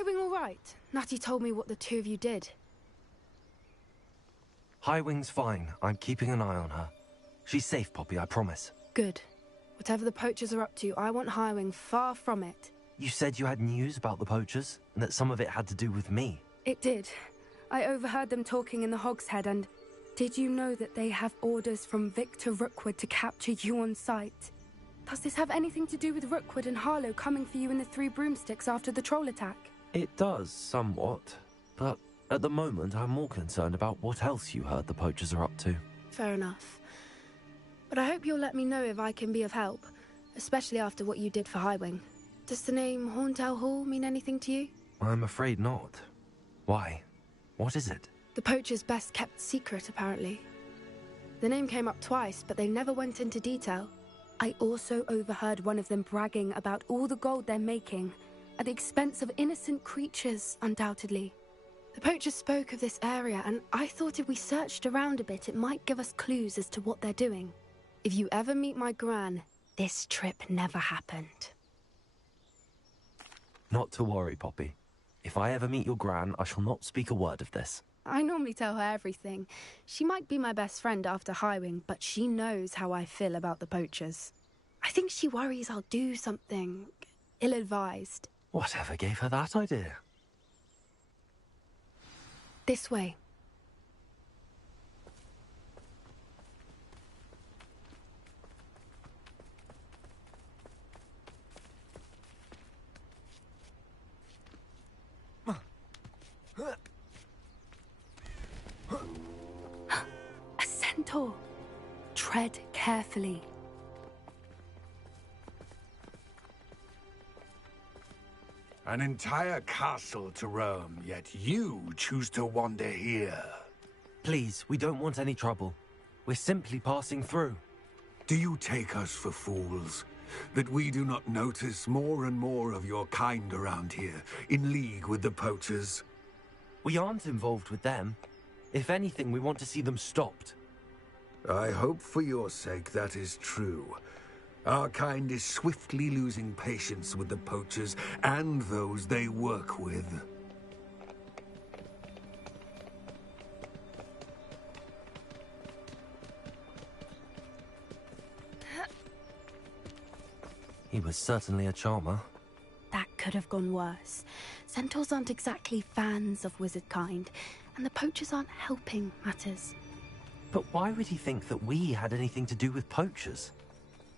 Highwing all right? Natty told me what the two of you did. Highwing's fine. I'm keeping an eye on her. She's safe, Poppy, I promise. Good. Whatever the poachers are up to, I want Highwing far from it. You said you had news about the poachers, and that some of it had to do with me. It did. I overheard them talking in the Hogshead, and did you know that they have orders from Victor Rookwood to capture you on sight? Does this have anything to do with Rookwood and Harlow coming for you in the Three Broomsticks after the troll attack? It does, somewhat. But at the moment, I'm more concerned about what else you heard the poachers are up to. Fair enough. But I hope you'll let me know if I can be of help, especially after what you did for Highwing. Does the name Horntail Hall mean anything to you? I'm afraid not. Why? What is it? The poachers' best kept secret, apparently. The name came up twice, but they never went into detail. I also overheard one of them bragging about all the gold they're making, at the expense of innocent creatures, undoubtedly. The poachers spoke of this area, and I thought if we searched around a bit, it might give us clues as to what they're doing. If you ever meet my gran, this trip never happened. Not to worry, Poppy. If I ever meet your gran, I shall not speak a word of this. I normally tell her everything. She might be my best friend after Highwing, but she knows how I feel about the poachers. I think she worries I'll do something ill-advised. Whatever gave her that idea? This way. A centaur. Tread carefully. An entire castle to roam, yet you choose to wander here. Please, we don't want any trouble. We're simply passing through. Do you take us for fools? That we do not notice more and more of your kind around here, in league with the poachers? We aren't involved with them. If anything, we want to see them stopped. I hope for your sake that is true. Our kind is swiftly losing patience with the poachers and those they work with. He was certainly a charmer. That could have gone worse. Centaurs aren't exactly fans of wizard kind, and the poachers aren't helping matters. But why would he think that we had anything to do with poachers?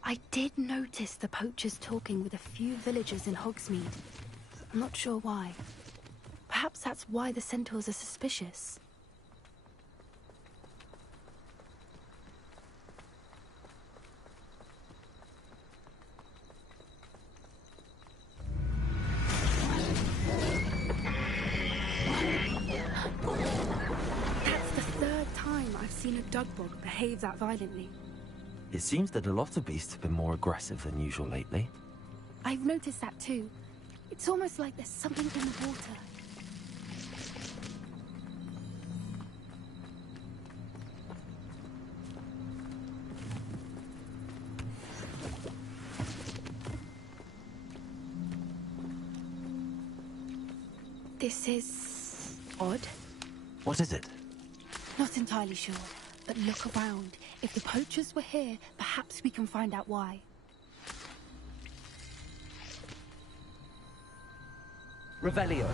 I did notice the poachers talking with a few villagers in Hogsmeade. I'm not sure why. Perhaps that's why the centaurs are suspicious. That's the third time I've seen a dugbog behave that violently. It seems that a lot of beasts have been more aggressive than usual lately. I've noticed that too. It's almost like there's something in the water. This is odd. What is it? Not entirely sure, but look around. If the poachers were here, perhaps we can find out why. Revelio.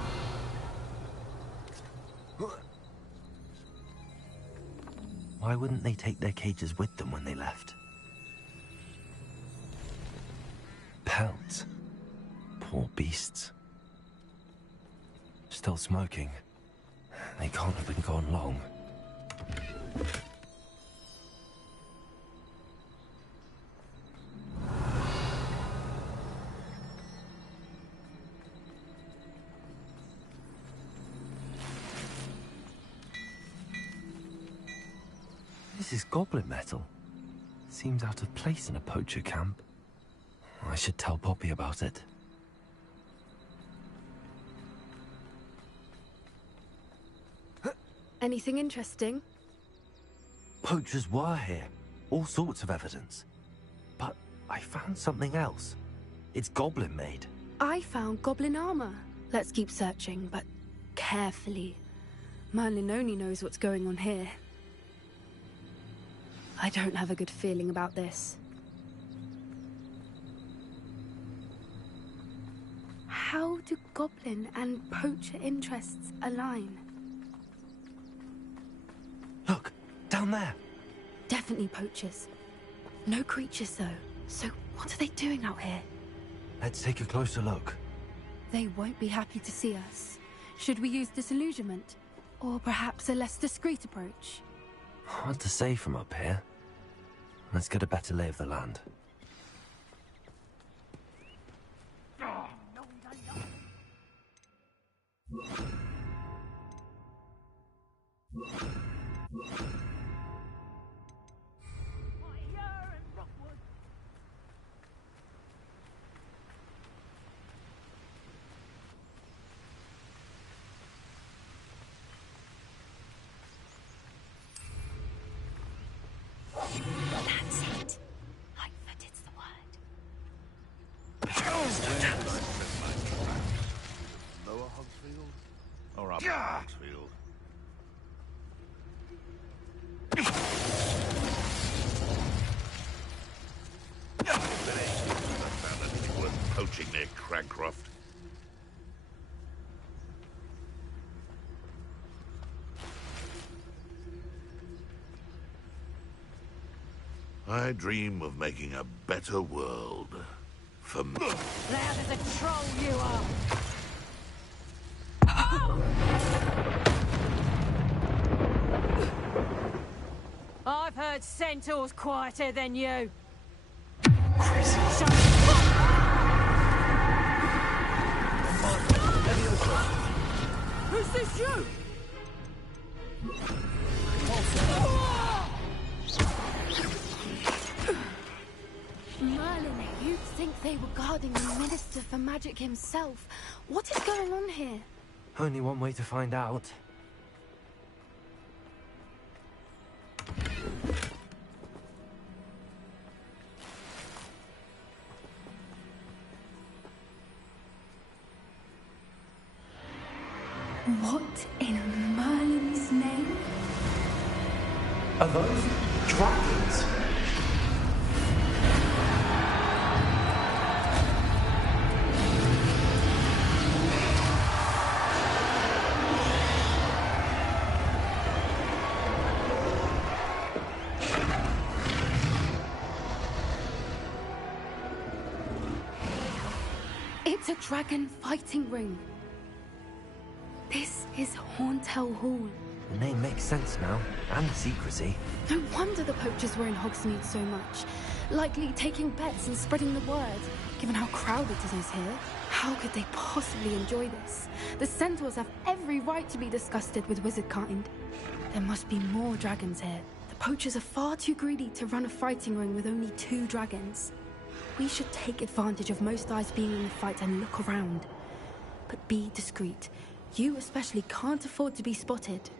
Why wouldn't they take their cages with them when they left? Pelts. Poor beasts. Still smoking. They can't have been gone long. This is goblin metal. Seems out of place in a poacher camp. I should tell Poppy about it. Anything interesting? Poachers were here. All sorts of evidence. But I found something else. It's goblin made. I found goblin armor. Let's keep searching, but carefully. Merlin only knows what's going on here. I don't have a good feeling about this. How do goblin and poacher interests align? Look, down there. Definitely poachers. No creatures, though. So what are they doing out here? Let's take a closer look. They won't be happy to see us. Should we use disillusionment? Or perhaps a less discreet approach? Hard to say from up here. Let's get a better lay of the land. That's it. Lightfooted's the word. Lower Hogsfield? Or upper Hogsfield? I found anything worth poaching near Crancroft. I dream of making a better world for me. Loud as a troll you are! I've heard centaurs quieter than you. Who's this you? Merlin, you'd think they were guarding the Minister for Magic himself. What is going on here? Only one way to find out. What in Merlin's name? Are those dragons? It's a dragon fighting ring. This is Hauntel Hall. The name makes sense now, and the secrecy. No wonder the poachers were in Hogsmeade so much. Likely taking bets and spreading the word. Given how crowded it is here, how could they possibly enjoy this? The centaurs have every right to be disgusted with wizard kind. There must be more dragons here. The poachers are far too greedy to run a fighting ring with only 2 dragons. We should take advantage of most eyes being in the fight and look around. But be discreet. You especially can't afford to be spotted.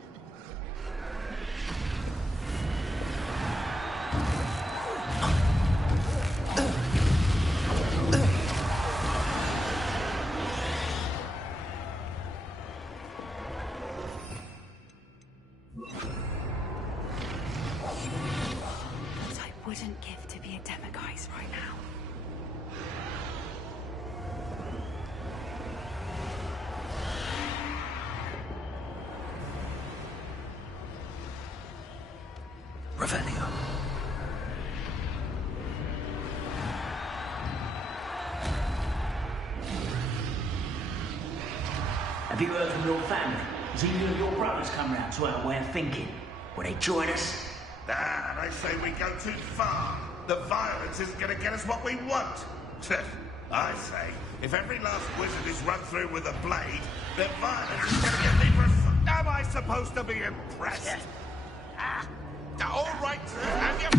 What I wouldn't give to be a demiguise right now. Revelio. Have you heard from your family? Has either of your brothers come round to our way of thinking? Will they join us? Ah, they say we go too far. The violence isn't going to get us what we want. I say, if every last wizard is run through with a blade, then violence is going to get me... Am I supposed to be impressed? All right, have your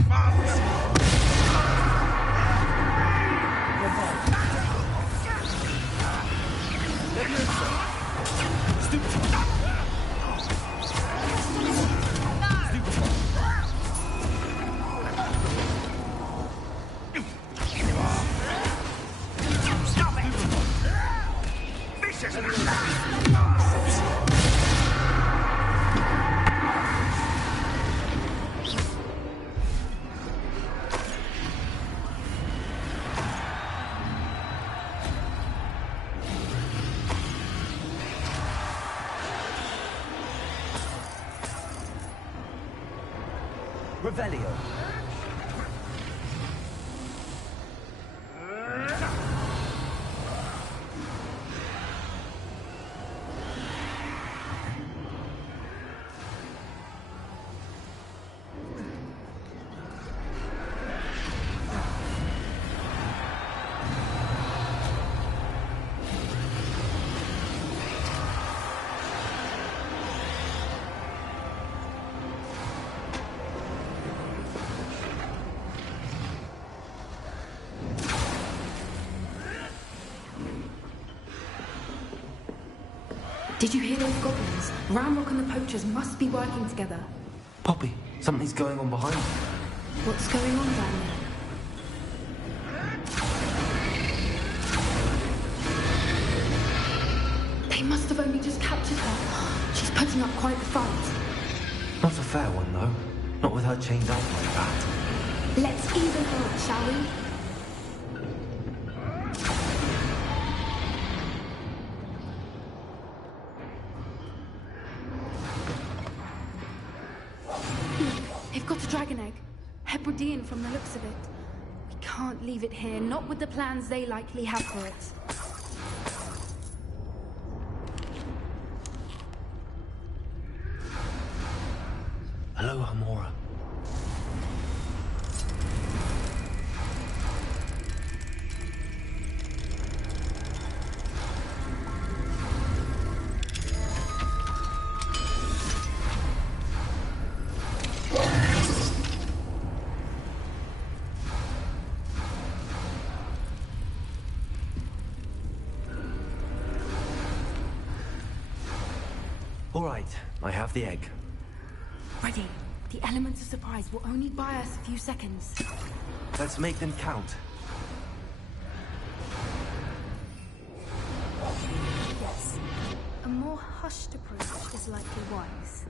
Stop it! This isn't Revelio. Did you hear those goblins? Ramrock and the poachers must be working together. Poppy, something's going on behind you. What's going on down there? They must have only just captured her. She's putting up quite the fight. Not a fair one, though. Not with her chained up like that. Let's even her up, shall we? They've got a dragon egg. Hebridean from the looks of it. We can't leave it here, not with the plans they likely have for it. Hello, Hamora. All right, I have the egg. Ready. The elements of surprise will only buy us a few seconds. Let's make them count. Yes. A more hushed approach is likely wise.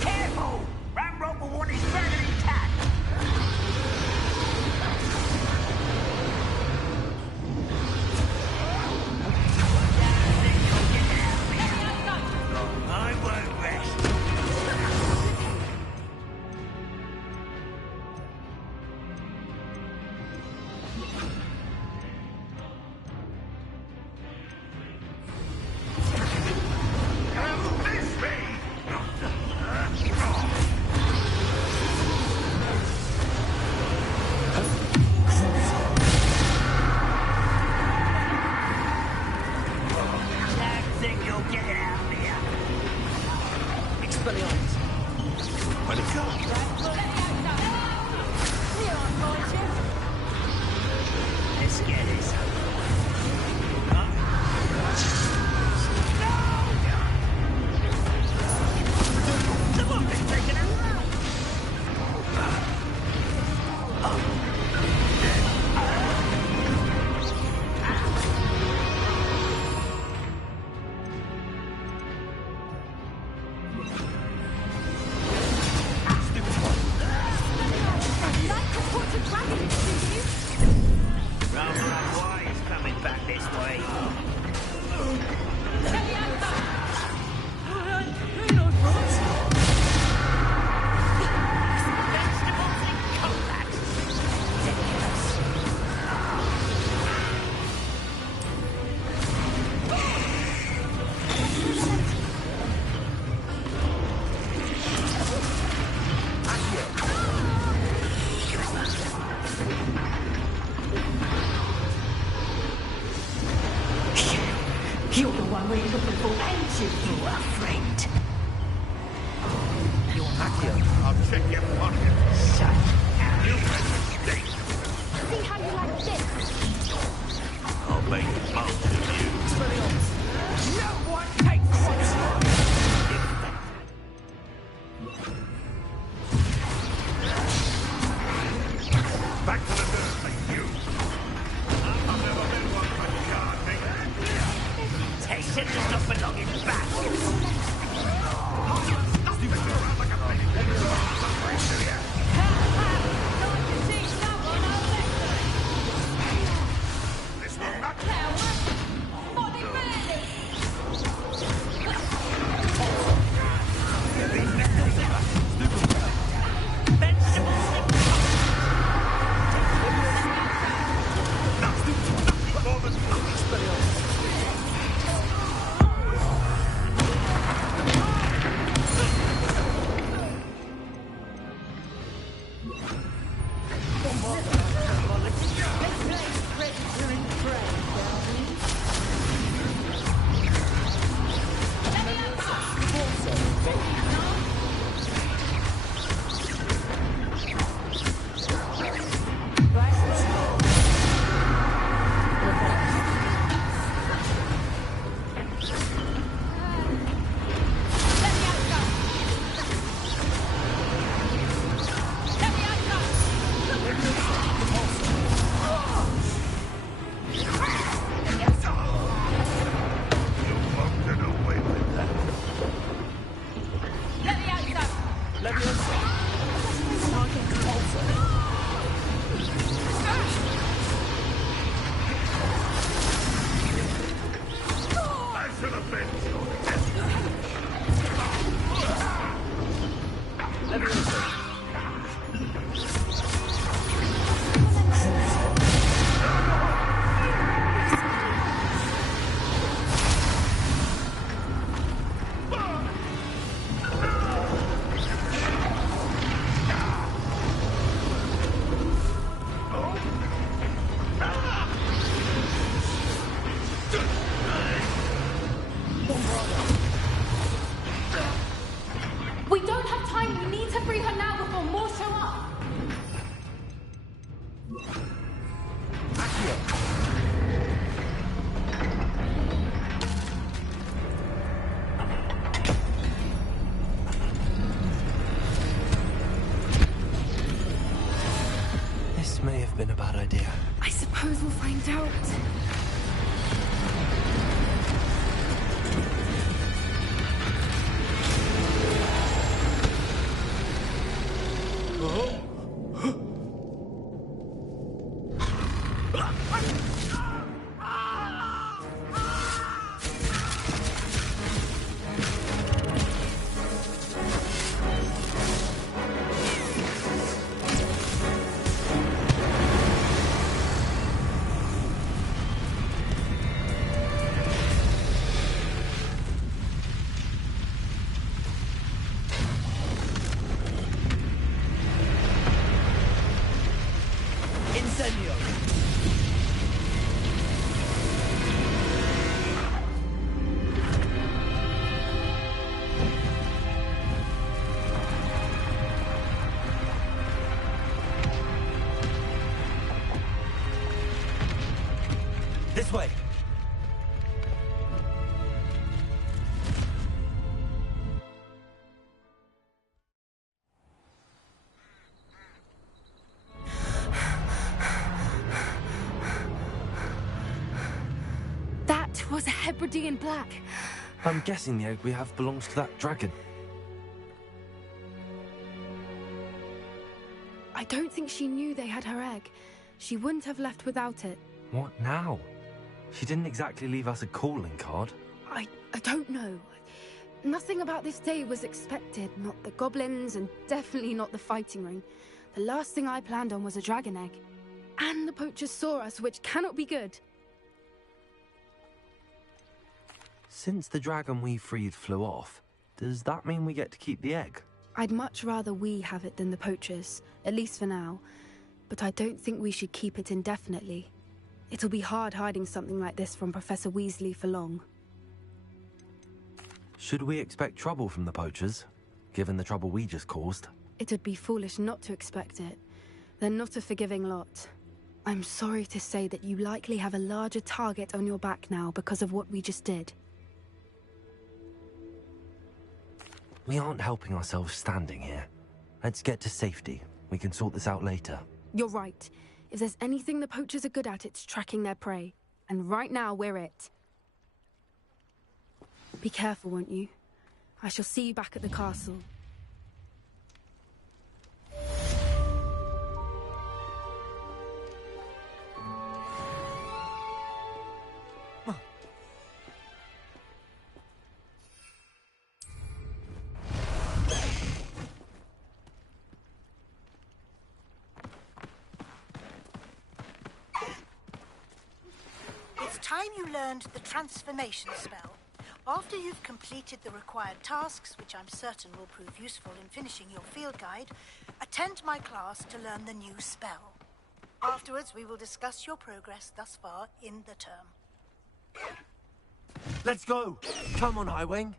Careful! Ramrock will want his dragon intact! I won't rest. Miss me! Don't think you'll get it out of here. Expelliarmus. Where'd it go? Let's get this over. The book is taken out. Ramrock Y is coming back this way. Vegetables in combat. Ridiculous. You're the one we're looking for, ain't you? You are friend. You're Accio. I'll check your pocket. Shut You make a mistake. See how you like this? I'll make most of you. No one takes what's Back to the dirt, like you. I've never been one for gardening. Temptation does not belong in battle. Nothing but you're around like a baby. This will not. have been a bad idea. I suppose we'll find out. This way! That was a Hebridean black. I'm guessing the egg we have belongs to that dragon. I don't think she knew they had her egg. She wouldn't have left without it. What now? She didn't exactly leave us a calling card. I don't know. Nothing about this day was expected. Not the goblins, and definitely not the fighting ring. The last thing I planned on was a dragon egg. And the poachers saw us, which cannot be good. Since the dragon we freed flew off, does that mean we get to keep the egg? I'd much rather we have it than the poachers, at least for now. But I don't think we should keep it indefinitely. It'll be hard hiding something like this from Professor Weasley for long. Should we expect trouble from the poachers, given the trouble we just caused? It'd be foolish not to expect it. They're not a forgiving lot. I'm sorry to say that you likely have a larger target on your back now because of what we just did. We aren't helping ourselves standing here. Let's get to safety. We can sort this out later. You're right. If there's anything the poachers are good at, it's tracking their prey. And right now, we're it. Be careful, won't you? I shall see you back at the castle. Time you learned the transformation spell. After you've completed the required tasks, which I'm certain will prove useful in finishing your field guide, attend my class to learn the new spell. Afterwards, we will discuss your progress thus far in the term. Let's go! Come on, Highwing!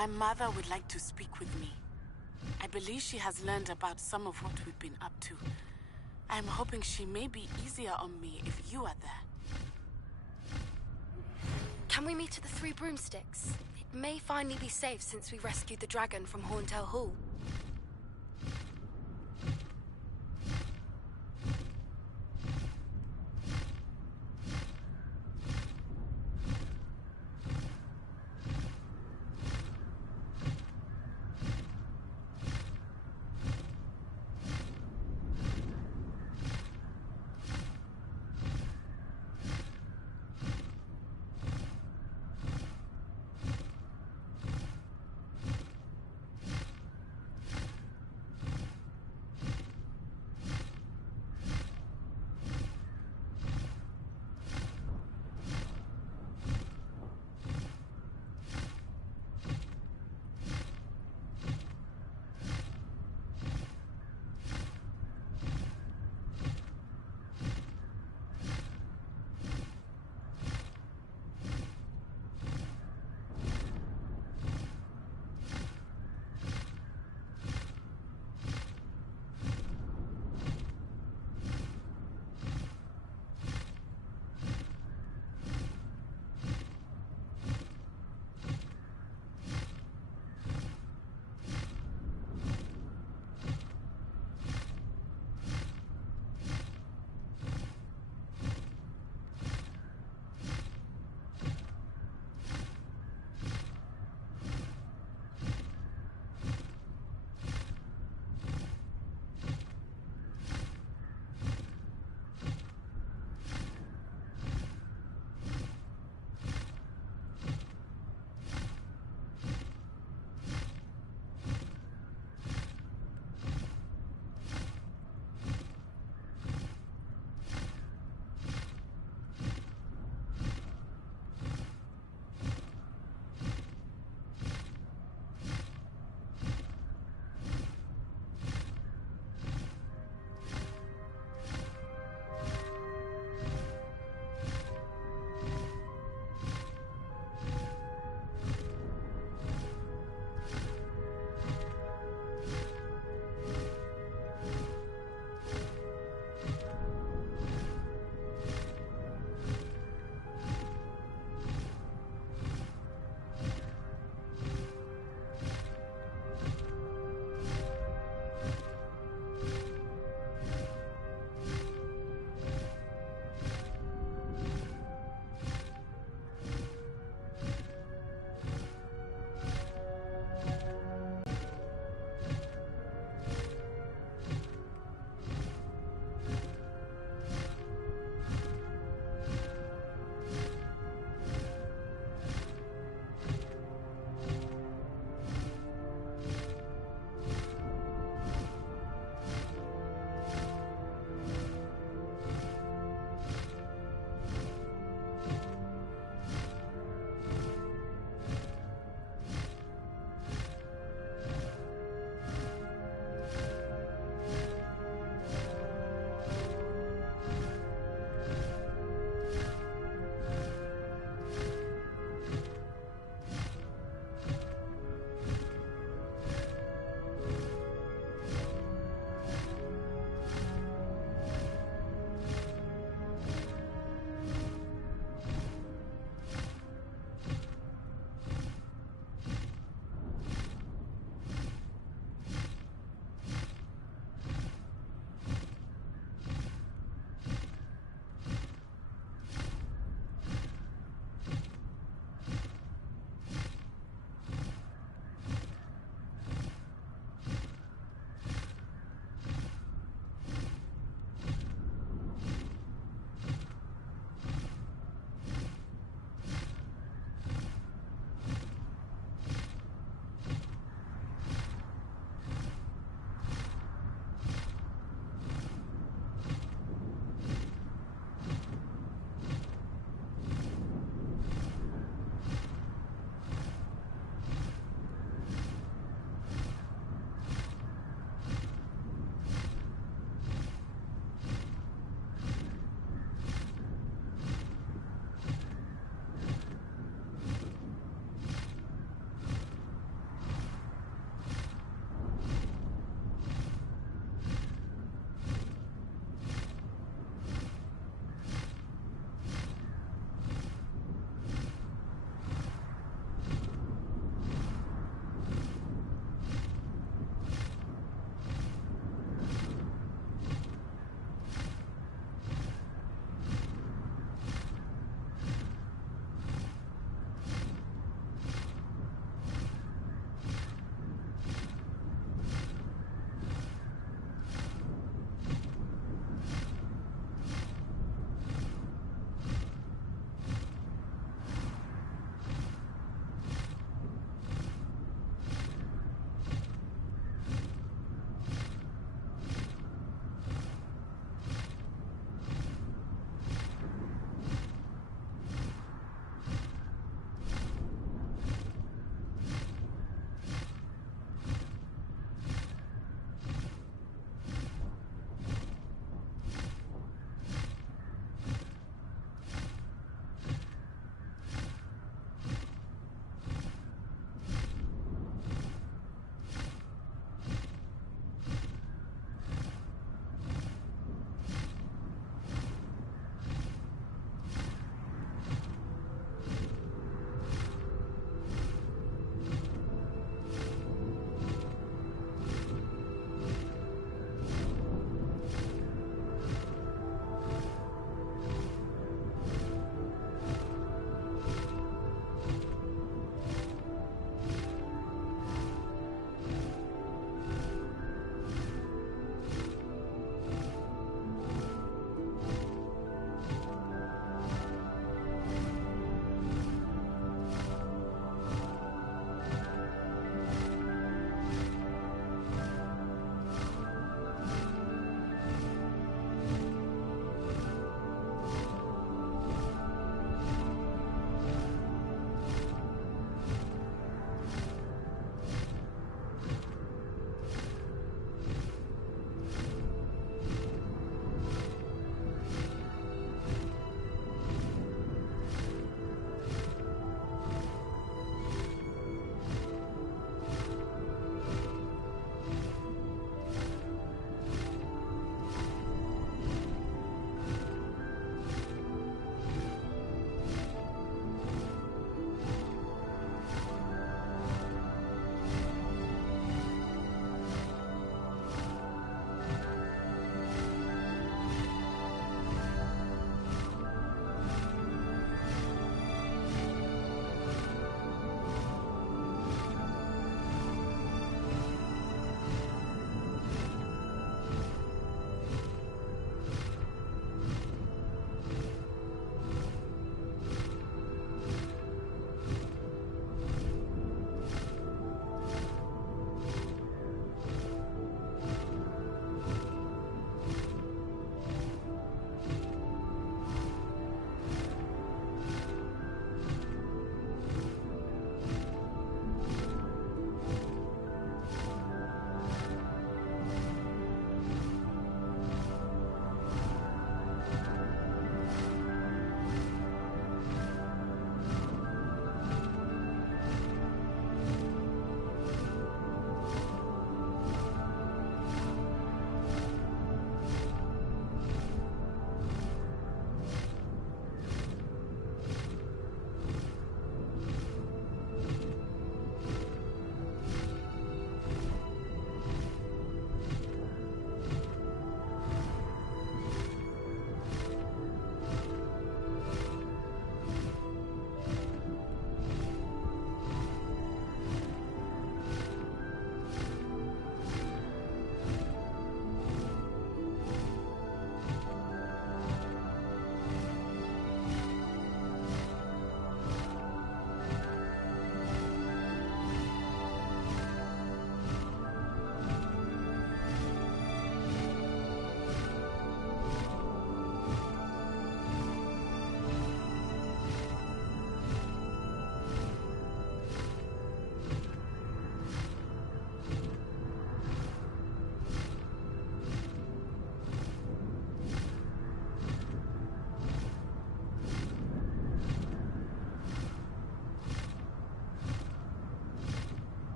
My mother would like to speak with me. I believe she has learned about some of what we've been up to. I'm hoping she may be easier on me if you are there. Can we meet at the Three Broomsticks? It may finally be safe since we rescued the dragon from Horntail Hall.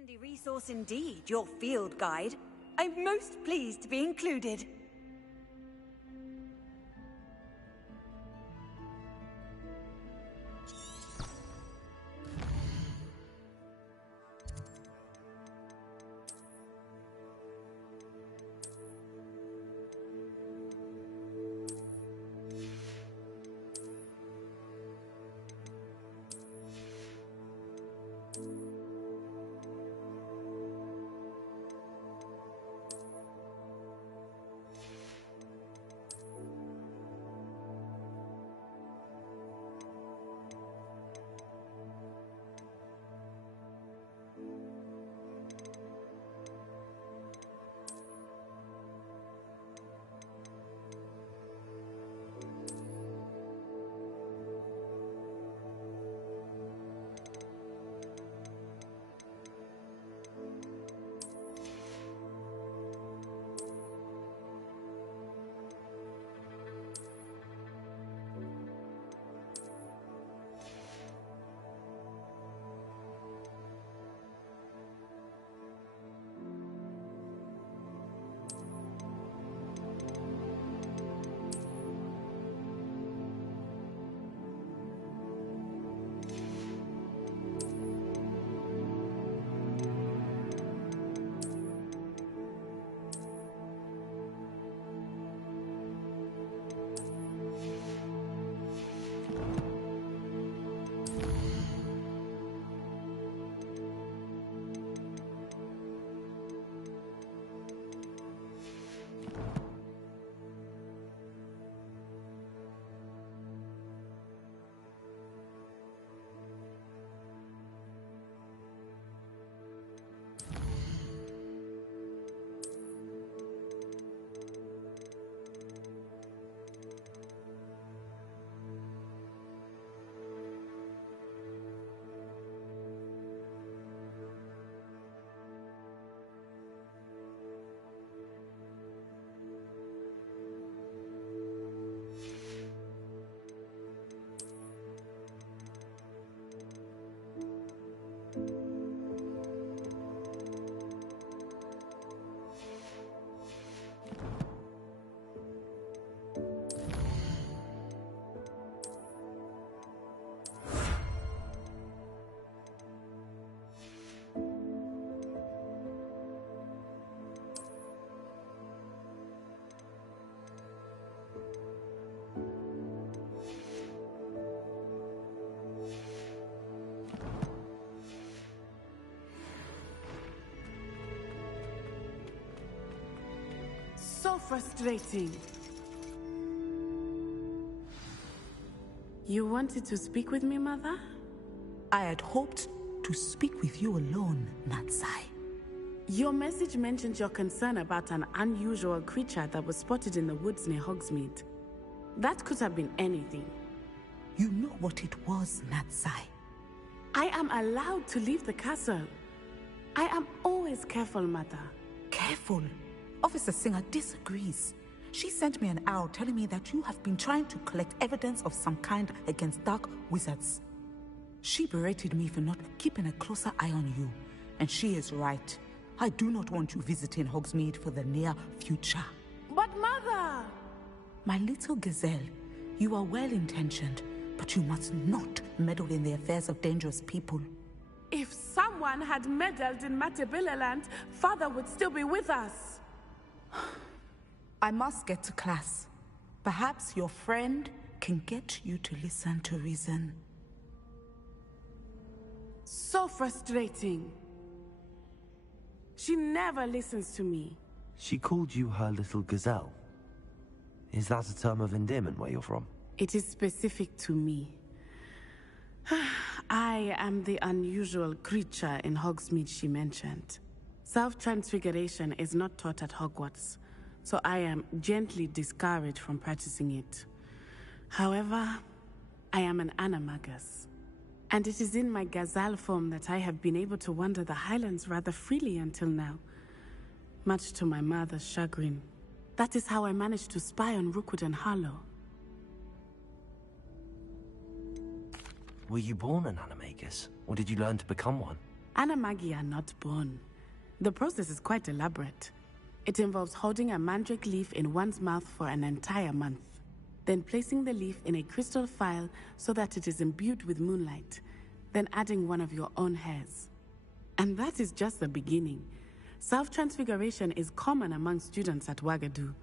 Handy resource indeed, your field guide. I'm most pleased to be included. So frustrating. You wanted to speak with me, Mother? I had hoped to speak with you alone, Natsai. Your message mentioned your concern about an unusual creature that was spotted in the woods near Hogsmeade. That could have been anything. You know what it was, Natsai. I am allowed to leave the castle. I am always careful, Mother. Careful? Officer Singer disagrees. She sent me an owl telling me that you have been trying to collect evidence of some kind against dark wizards. She berated me for not keeping a closer eye on you, and she is right. I do not want you visiting Hogsmeade for the near future. But Mother! My little gazelle, you are well-intentioned, but you must not meddle in the affairs of dangerous people. If someone had meddled in Matabeleland, Father would still be with us. I must get to class. Perhaps your friend can get you to listen to reason. So frustrating. She never listens to me. She called you her little gazelle. Is that a term of endearment where you're from? It is specific to me. I am the unusual creature in Hogsmeade she mentioned. Self-transfiguration is not taught at Hogwarts, so I am gently discouraged from practicing it. However, I am an animagus, and it is in my gazelle form that I have been able to wander the Highlands rather freely until now, much to my mother's chagrin. That is how I managed to spy on Rookwood and Harlow. Were you born an animagus, or did you learn to become one? Animagi are not born. The process is quite elaborate. It involves holding a mandrake leaf in one's mouth for an entire month, then placing the leaf in a crystal phial so that it is imbued with moonlight, then adding one of your own hairs. And that is just the beginning. Self-transfiguration is common among students at Wagadu,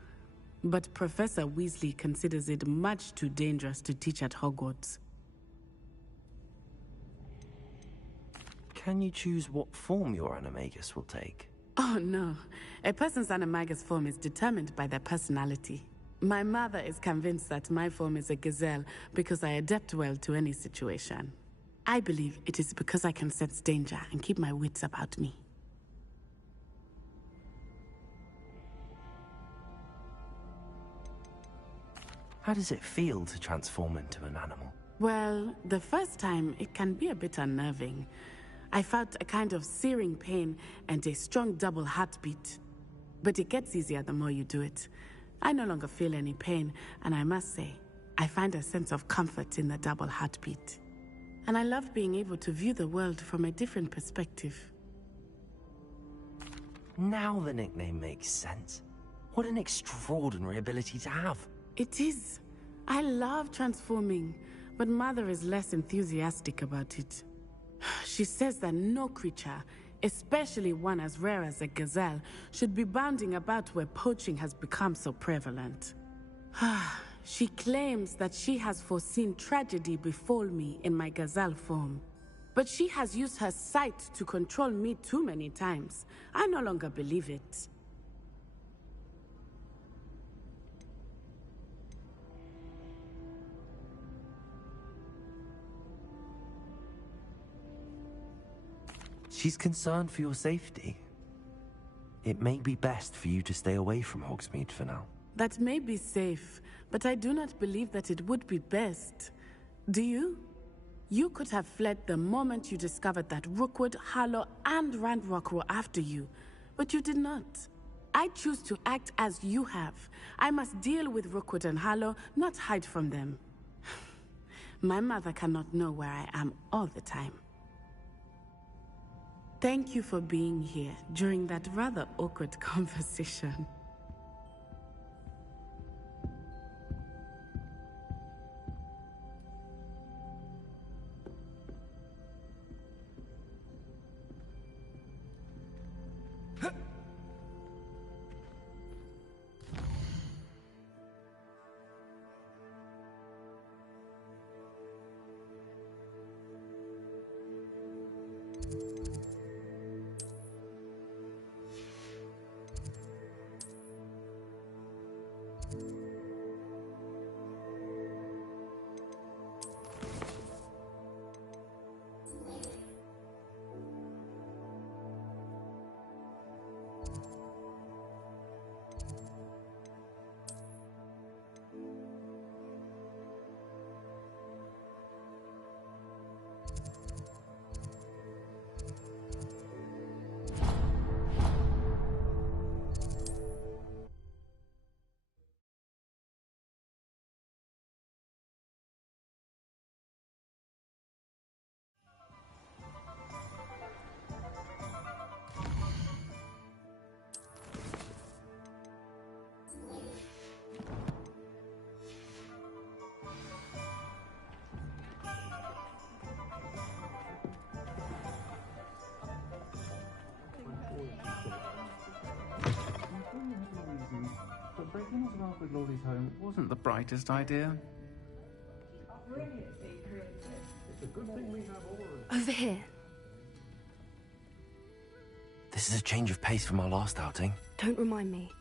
but Professor Weasley considers it much too dangerous to teach at Hogwarts. Can you choose what form your animagus will take? Oh no, a person's animagus form is determined by their personality. My mother is convinced that my form is a gazelle because I adapt well to any situation. I believe it is because I can sense danger and keep my wits about me. How does it feel to transform into an animal? Well, the first time it can be a bit unnerving. I felt a kind of searing pain and a strong double heartbeat. But it gets easier the more you do it. I no longer feel any pain, and I must say, I find a sense of comfort in the double heartbeat. And I love being able to view the world from a different perspective. Now the nickname makes sense. What an extraordinary ability to have. It is. I love transforming, but Mother is less enthusiastic about it. She says that no creature, especially one as rare as a gazelle, should be bounding about where poaching has become so prevalent. She claims that she has foreseen tragedy befall me in my gazelle form. But she has used her sight to control me too many times. I no longer believe it. She's concerned for your safety. It may be best for you to stay away from Hogsmeade for now. That may be safe, but I do not believe that it would be best. Do you? You could have fled the moment you discovered that Rookwood, Harlow, and Ranrock were after you, but you did not. I choose to act as you have. I must deal with Rookwood and Harlow, not hide from them. My mother cannot know where I am all the time. Thank you for being here during that rather awkward conversation. But breaking into Alfred Lawley's home wasn't the brightest idea. It's a good thing we have all. Over here. This is a change of pace from our last outing. Don't remind me.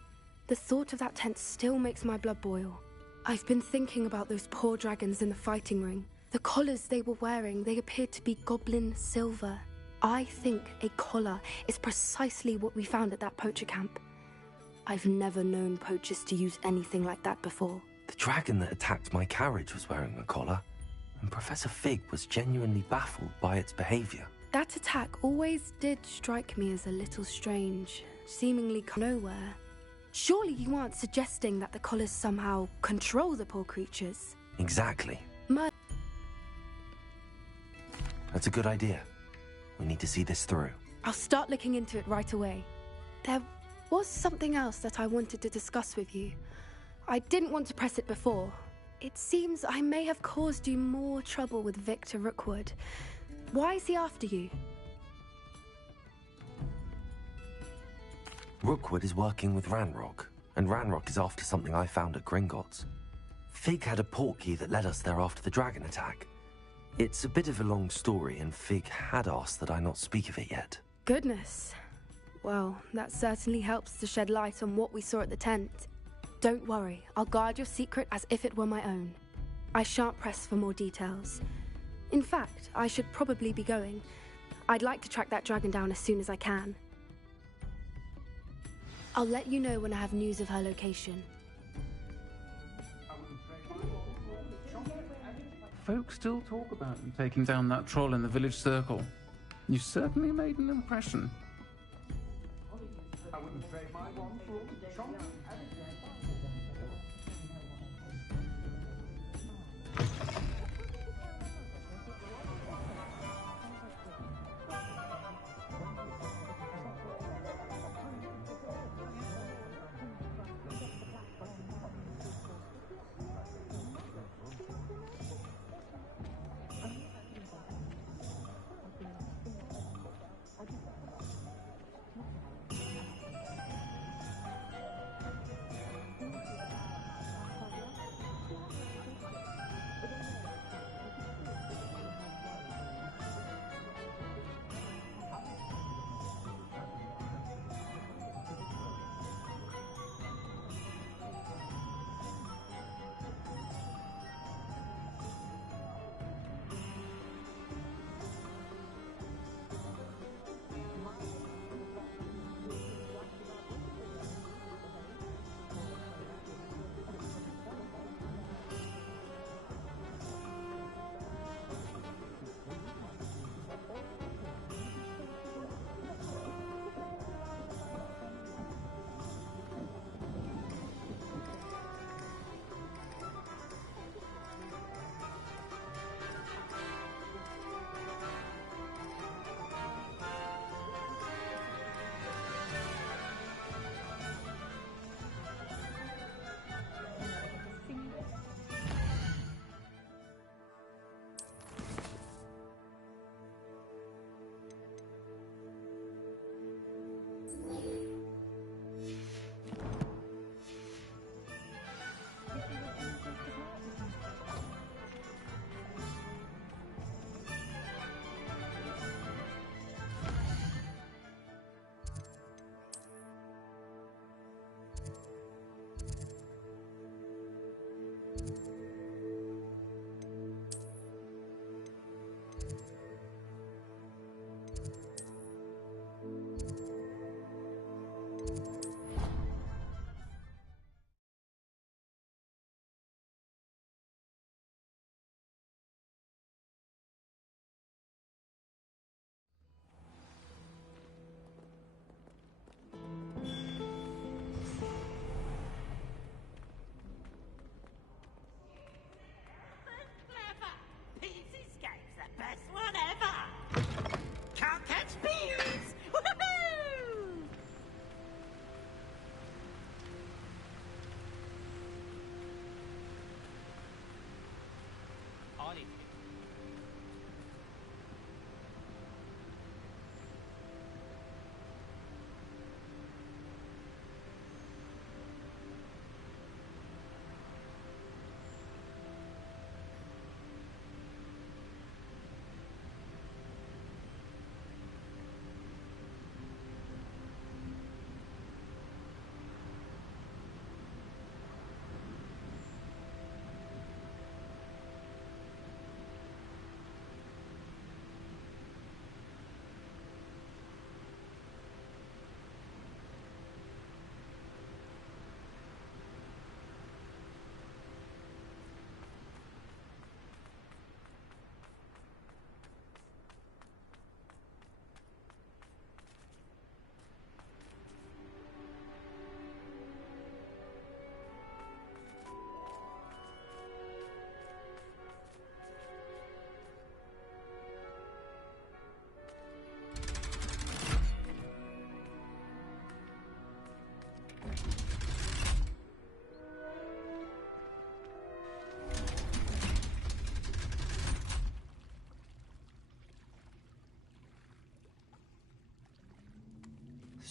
The thought of that tent still makes my blood boil. I've been thinking about those poor dragons in the fighting ring. The collars they were wearing, they appeared to be goblin silver. I think a collar is precisely what we found at that poacher camp. I've never known poachers to use anything like that before. The dragon that attacked my carriage was wearing a collar, and Professor Fig was genuinely baffled by its behavior. That attack always did strike me as a little strange, seemingly nowhere. Surely you aren't suggesting that the collars somehow control the poor creatures? Exactly. Mud. That's a good idea. We need to see this through. I'll start looking into it right away. There was something else that I wanted to discuss with you. I didn't want to press it before. It seems I may have caused you more trouble with Victor Rookwood. Why is he after you? Rookwood is working with Ranrock, and Ranrock is after something I found at Gringotts. Fig had a portkey that led us there after the dragon attack. It's a bit of a long story, and Fig had asked that I not speak of it yet. Goodness. Well, that certainly helps to shed light on what we saw at the tent. Don't worry, I'll guard your secret as if it were my own. I shan't press for more details. In fact, I should probably be going. I'd like to track that dragon down as soon as I can. I'll let you know when I have news of her location. Folks still talk about you taking down that troll in the village circle. You certainly made an impression. I wouldn't trade my one for all the chonk.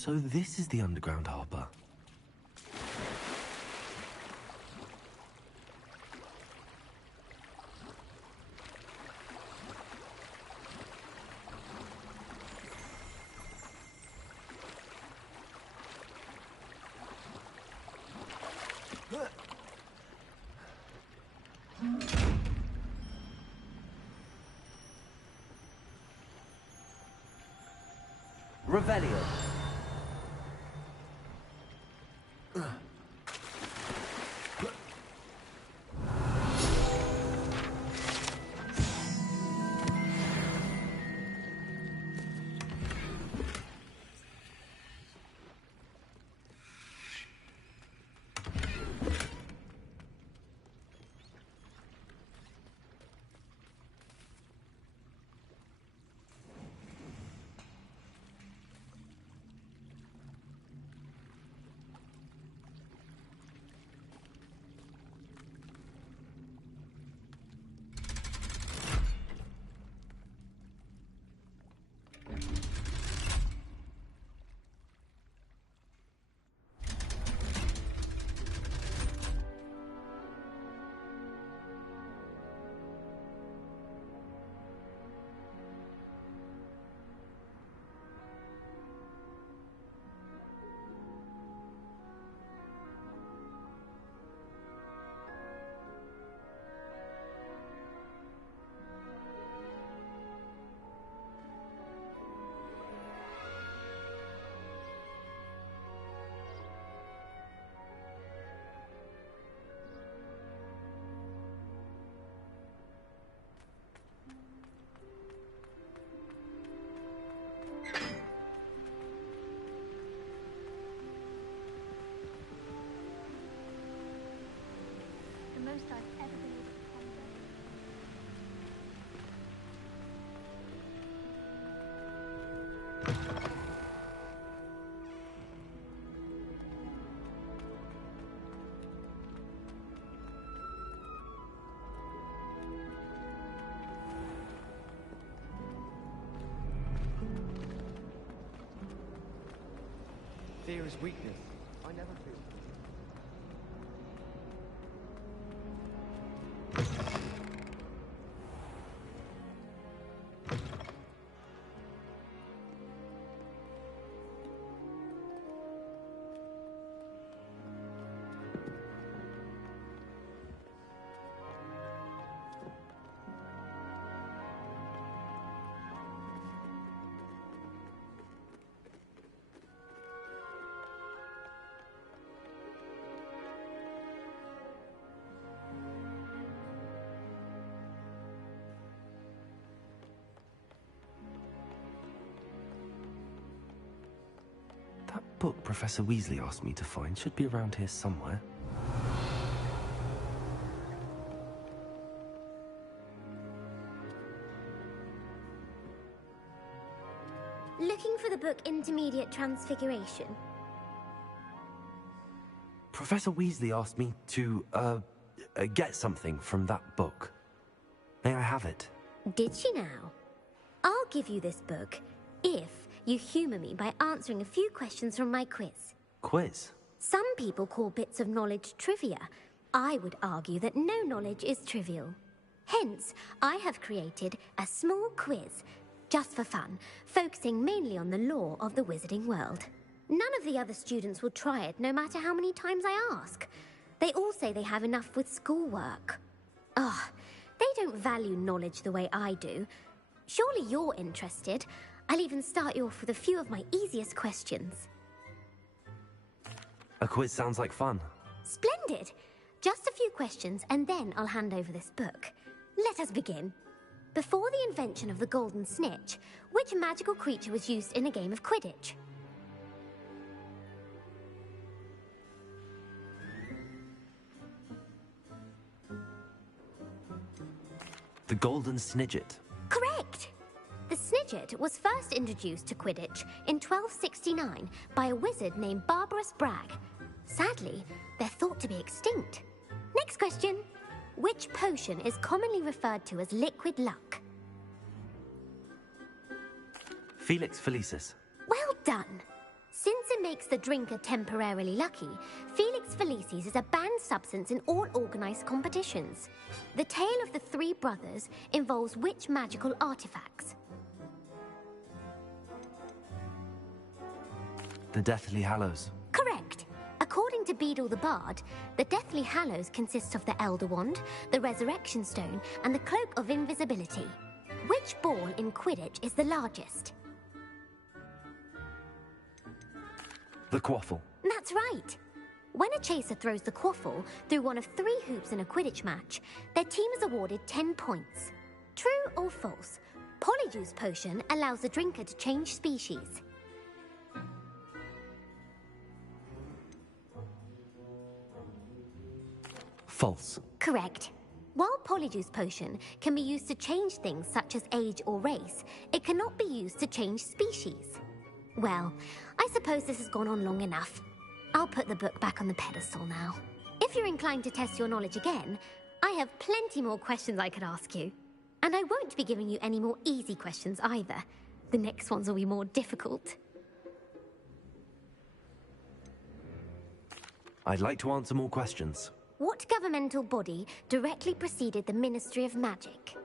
So this is the underground harbour. Revelio. Most I've ever been able to ponder. Fear is weakness. I never feel. That book Professor Weasley asked me to find should be around here somewhere. Looking for the book Intermediate Transfiguration? Professor Weasley asked me to, get something from that book. May I have it? Did she now? I'll give you this book if you humour me by answering a few questions from my quiz. Quiz? Some people call bits of knowledge trivia. I would argue that no knowledge is trivial. Hence, I have created a small quiz, just for fun, focusing mainly on the lore of the wizarding world. None of the other students will try it, no matter how many times I ask. They all say they have enough with schoolwork. Ugh, they don't value knowledge the way I do. Surely you're interested. I'll even start you off with a few of my easiest questions. A quiz sounds like fun. Splendid! Just a few questions, and then I'll hand over this book. Let us begin. Before the invention of the golden snitch, which magical creature was used in a game of Quidditch? The Golden Snidget. Correct! The Snidget was first introduced to Quidditch in 1269 by a wizard named Barbarous Bragg. Sadly, they're thought to be extinct. Next question. Which potion is commonly referred to as liquid luck? Felix Felicis. Well done. Since it makes the drinker temporarily lucky, Felix Felicis is a banned substance in all organized competitions. The tale of the three brothers involves which magical artifacts? The Deathly Hallows. Correct. According to Beadle the Bard, the Deathly Hallows consists of the Elder Wand, the Resurrection Stone, and the Cloak of Invisibility. Which ball in Quidditch is the largest? The Quaffle. That's right. When a chaser throws the quaffle through one of 3 hoops in a Quidditch match, their team is awarded 10 points. True or false? Polyjuice Potion allows the drinker to change species. False. Correct. While Polyjuice Potion can be used to change things such as age or race, it cannot be used to change species. Well, I suppose this has gone on long enough. I'll put the book back on the pedestal now. If you're inclined to test your knowledge again, I have plenty more questions I could ask you. And I won't be giving you any more easy questions either. The next ones will be more difficult. I'd like to answer more questions. What governmental body directly preceded the Ministry of Magic?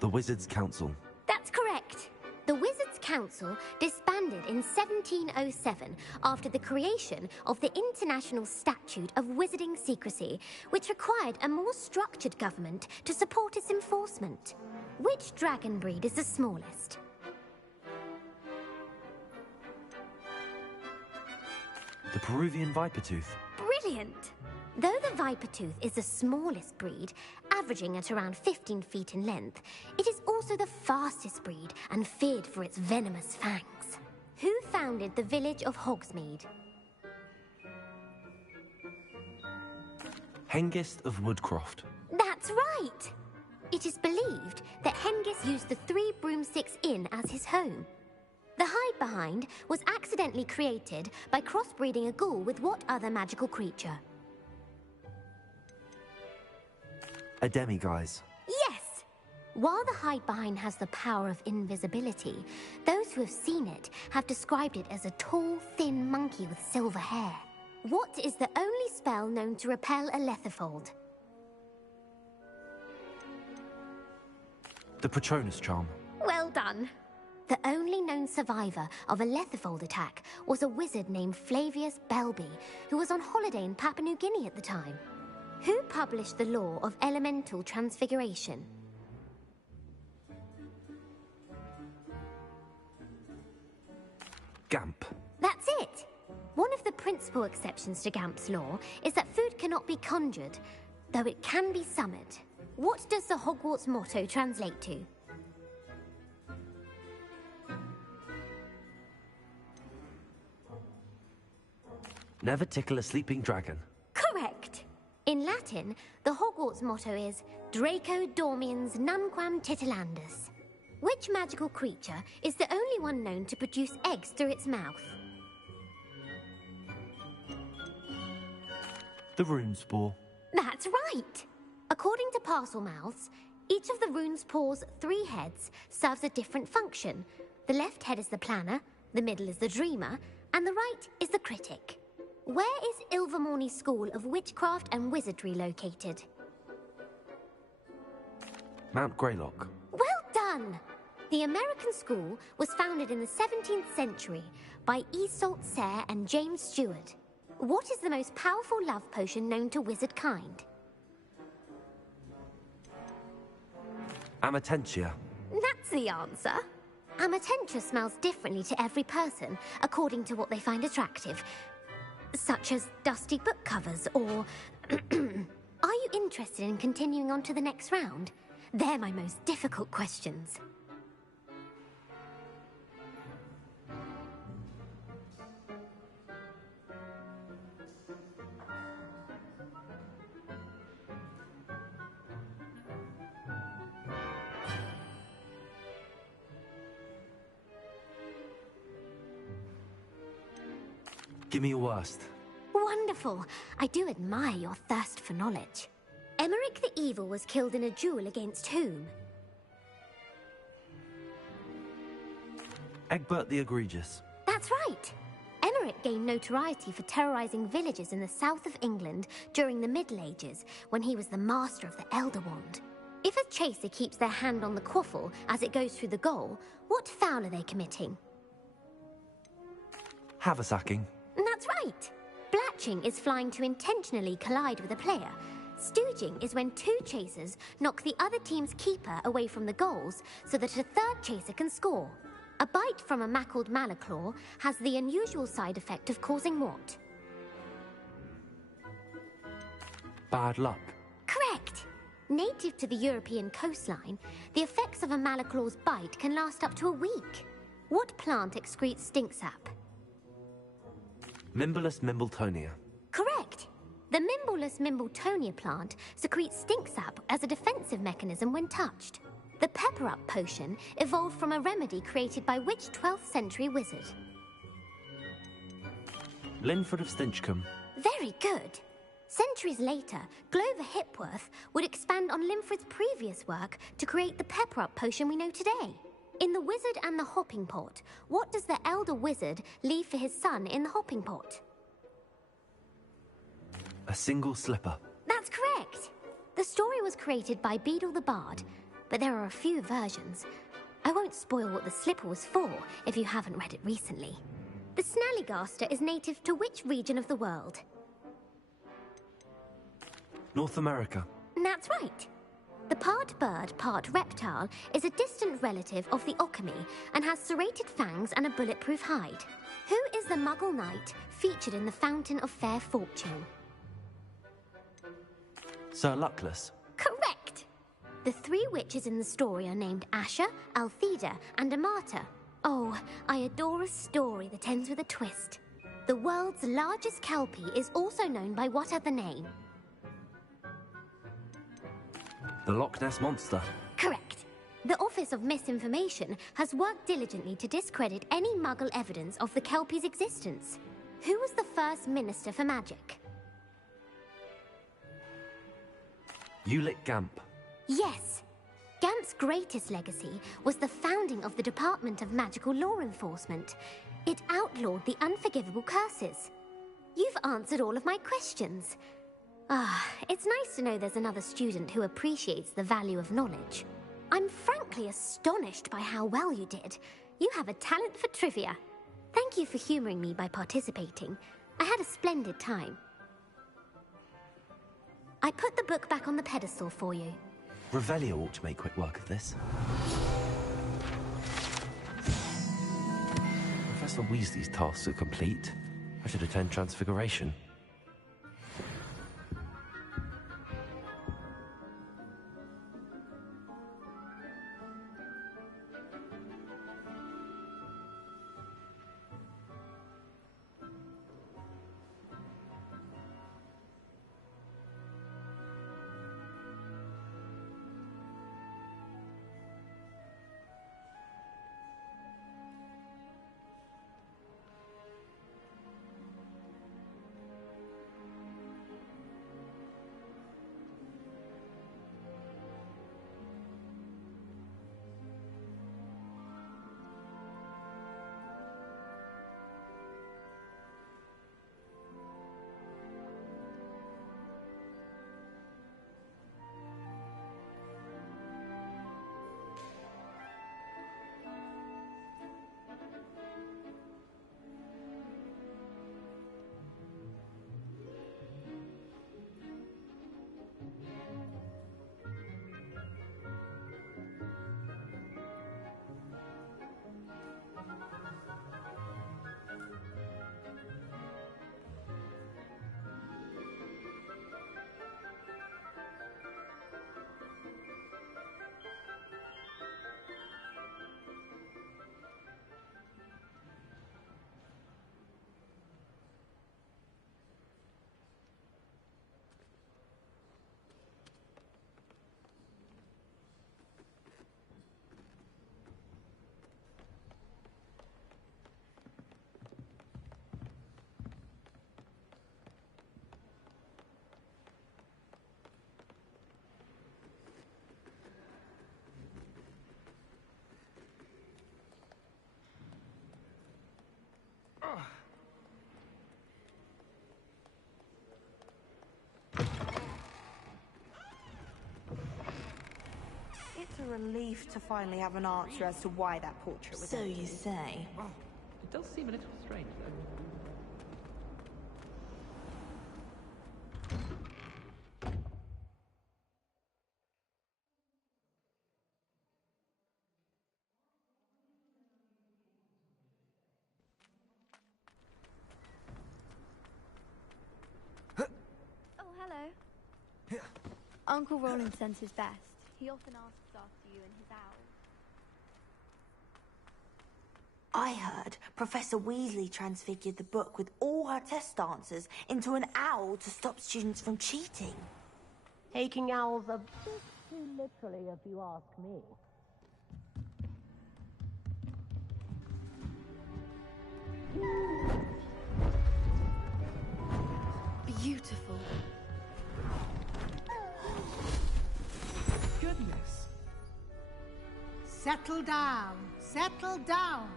The Wizards' Council. That's correct. The Wizards' Council disbanded in 1707 after the creation of the International Statute of Wizarding Secrecy, which required a more structured government to support its enforcement. Which dragon breed is the smallest? The Peruvian Vipertooth. Brilliant! Though the Vipertooth is the smallest breed, averaging at around 15 feet in length, it is also the fastest breed and feared for its venomous fangs. Who founded the village of Hogsmeade? Hengist of Woodcroft. That's right! It is believed that Hengist used the 3 Broomsticks Inn as his home. The hide-behind was accidentally created by crossbreeding a ghoul with what other magical creature? A demiguise. Yes! While the hide-behind has the power of invisibility, those who have seen it have described it as a tall, thin monkey with silver hair. What is the only spell known to repel a Lethifold? The Patronus Charm. Well done. The only known survivor of a Lethifold attack was a wizard named Flavius Belby, who was on holiday in Papua New Guinea at the time. Who published the law of elemental transfiguration? Gamp. That's it! One of the principal exceptions to Gamp's law is that food cannot be conjured, though it can be summoned. What does the Hogwarts motto translate to? Never tickle a sleeping dragon. Correct! In Latin, the Hogwarts motto is Draco Dormiens Nunquam Titilandus. Which magical creature is the only one known to produce eggs through its mouth? The Runespore. That's right! According to Parselmouths, each of the Runespore's 3 heads serves a different function. The left head is the planner, the middle is the dreamer, and the right is the critic. Where is Ilvermorny School of Witchcraft and Wizardry located? Mount Greylock. Well done! The American school was founded in the 17th century by Iseult Sayre and James Stewart. What is the most powerful love potion known to wizard kind? Amatentia. That's the answer. Amatentia smells differently to every person, according to what they find attractive. Such as dusty book covers, or... Are you interested in continuing on to the next round? They're my most difficult questions. Give me your worst. Wonderful. I do admire your thirst for knowledge. Emeric the Evil was killed in a duel against whom? Egbert the Egregious. That's right. Emmerich gained notoriety for terrorizing villages in the south of England during the Middle Ages, when he was the master of the Elder Wand. If a chaser keeps their hand on the quaffle as it goes through the goal, what foul are they committing? Haversacking. That's right. Blatching is flying to intentionally collide with a player. Stooging is when two chasers knock the other team's keeper away from the goals so that a third chaser can score. A bite from a mackled malaclaw has the unusual side effect of causing what? Bad luck. Correct. Native to the European coastline, the effects of a malaclaw's bite can last up to a week. What plant excretes stink sap? Mimblus Mimbletonia. Correct. The Mimblus Mimbletonia plant secretes stink sap as a defensive mechanism when touched. The Pepper Up potion evolved from a remedy created by which 12th century wizard? Linford of Stinchcombe. Very good. Centuries later, Glover Hipworth would expand on Linford's previous work to create the Pepper Up potion we know today. In The Wizard and the Hopping Pot, what does the elder wizard leave for his son in the hopping pot? A single slipper. That's correct. The story was created by Beadle the Bard, but there are a few versions. I won't spoil what the slipper was for if you haven't read it recently. The Snallygaster is native to which region of the world? North America. That's right. The part bird, part reptile is a distant relative of the Occamy and has serrated fangs and a bulletproof hide. Who is the Muggle knight featured in the Fountain of Fair Fortune? Sir Luckless. Correct! The three witches in the story are named Asher, Altheda, and Amata. Oh, I adore a story that ends with a twist. The world's largest kelpie is also known by what other name? The Loch Ness Monster. Correct. The Office of Misinformation has worked diligently to discredit any Muggle evidence of the kelpie's existence. Who was the first Minister for Magic? Ulick Gamp. Yes. Gamp's greatest legacy was the founding of the Department of Magical Law Enforcement. It outlawed the unforgivable curses. You've answered all of my questions. It's nice to know there's another student who appreciates the value of knowledge. I'm frankly astonished by how well you did. You have a talent for trivia. Thank you for humoring me by participating. I had a splendid time. I put the book back on the pedestal for you. Revelio ought to make quick work of this. Professor Weasley's tasks are complete. I should attend Transfiguration. It's a relief to finally have an answer as to why that portrait was So empty. you say. It does seem a little strange, though. Oh, hello. Uncle Roland sends his best. He often asks after you and his owl. I heard Professor Weasley transfigured the book with all her test answers into an owl to stop students from cheating. Taking owls a bit too literally, if you ask me. Beautiful. Goodness. Settle down. Settle down.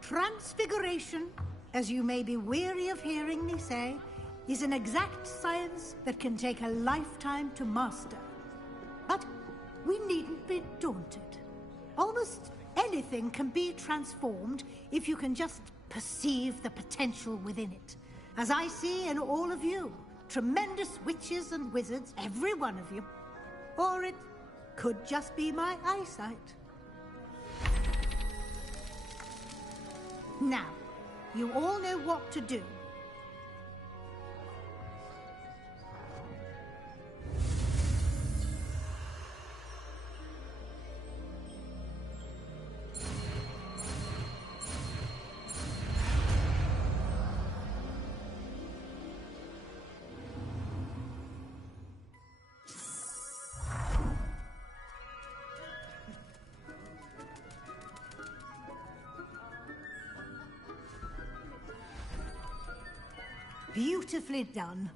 Transfiguration, as you may be weary of hearing me say, is an exact science that can take a lifetime to master. But we needn't be daunted. Almost anything can be transformed if you can just perceive the potential within it. As I see in all of you, tremendous witches and wizards, every one of you. Or it could just be my eyesight. Now, you all know what to do. Beautifully done.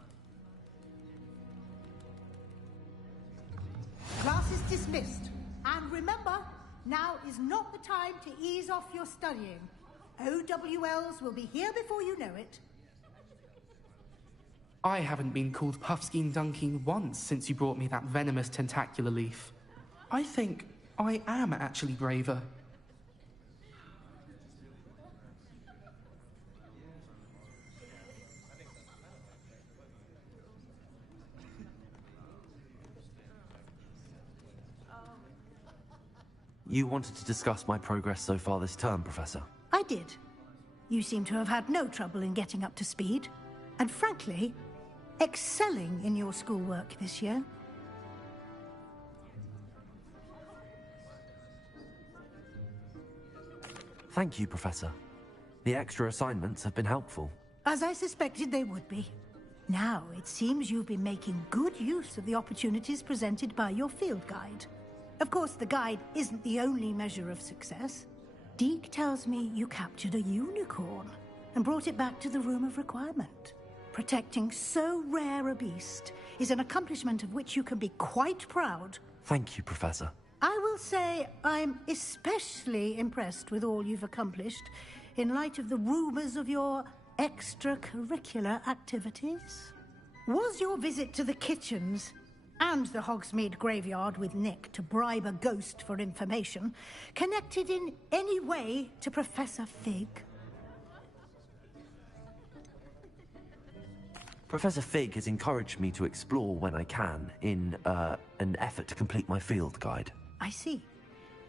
Class is dismissed. And remember, now is not the time to ease off your studying. OWLs will be here before you know it. I haven't been called Puffskein Dunking once since you brought me that venomous tentacular leaf. I think I am actually braver. You wanted to discuss my progress so far this term, Professor? I did. You seem to have had no trouble in getting up to speed. And frankly, excelling in your schoolwork this year. Thank you, Professor. The extra assignments have been helpful. As I suspected they would be. Now, it seems you've been making good use of the opportunities presented by your field guide. Of course, the guide isn't the only measure of success. Deke tells me you captured a unicorn and brought it back to the Room of Requirement. Protecting so rare a beast is an accomplishment of which you can be quite proud. Thank you, Professor. I will say I'm especially impressed with all you've accomplished in light of the rumors of your extracurricular activities. Was your visit to the kitchens and the Hogsmeade graveyard with Nick to bribe a ghost for information connected in any way to Professor Fig? Professor Fig has encouraged me to explore when I can in an effort to complete my field guide. I see.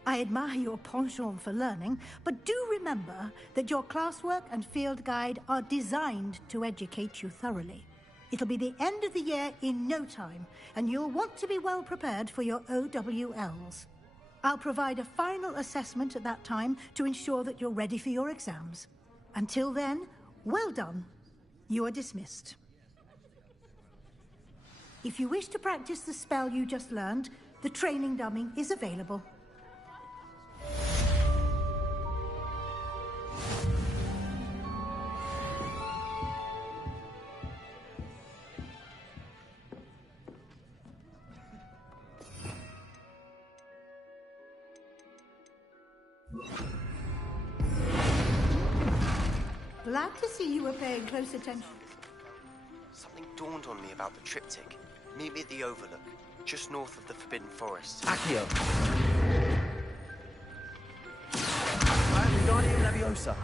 I admire your penchant for learning, but do remember that your classwork and field guide are designed to educate you thoroughly. It'll be the end of the year in no time, and you'll want to be well prepared for your OWLs. I'll provide a final assessment at that time to ensure that you're ready for your exams. Until then, well done. You are dismissed. If you wish to practice the spell you just learned, the training dummy is available. Glad to see you were paying close attention. Something dawned on me about the triptych. Meet me at the Overlook, just north of the Forbidden Forest. Accio. Wingardium Leviosa.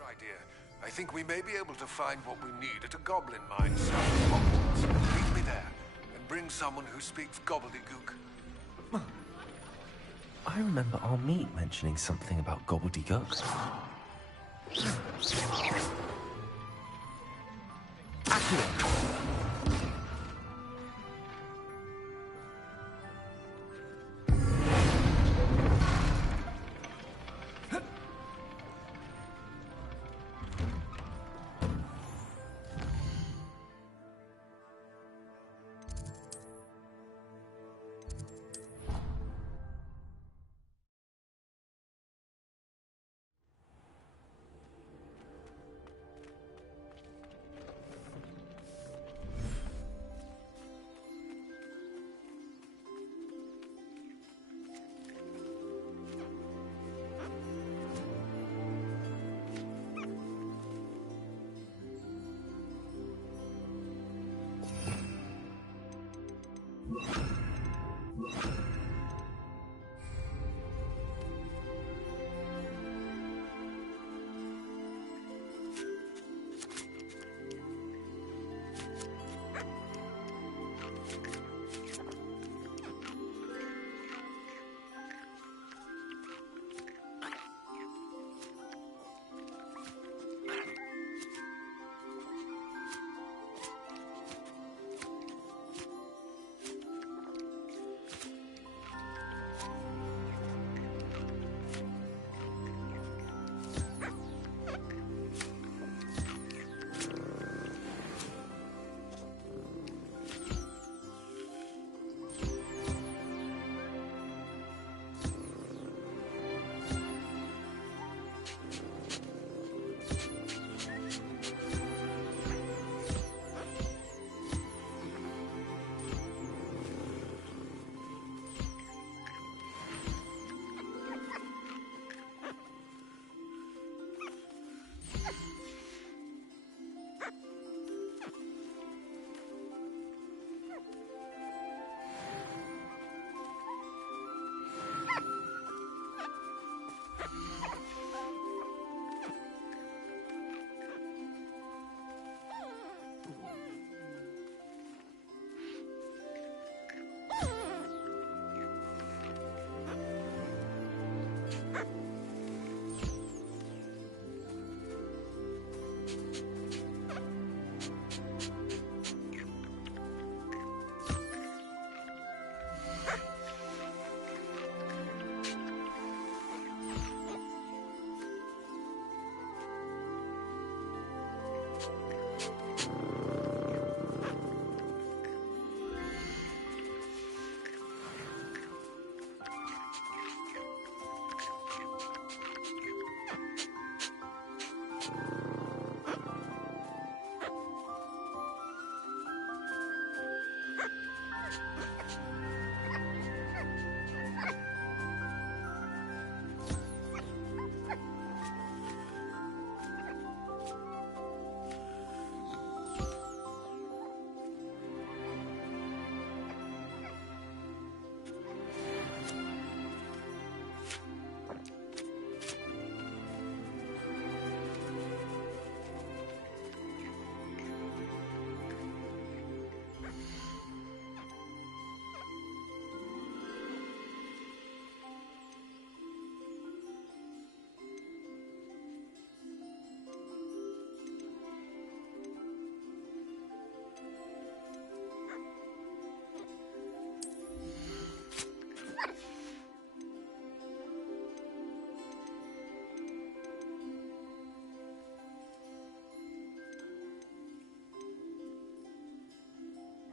Right here. I think we may be able to find what we need at a goblin mine south of Hogwarts. Meet me there, and bring someone who speaks gobbledygook. I remember our meet mentioning something about gobbledygook. Accio.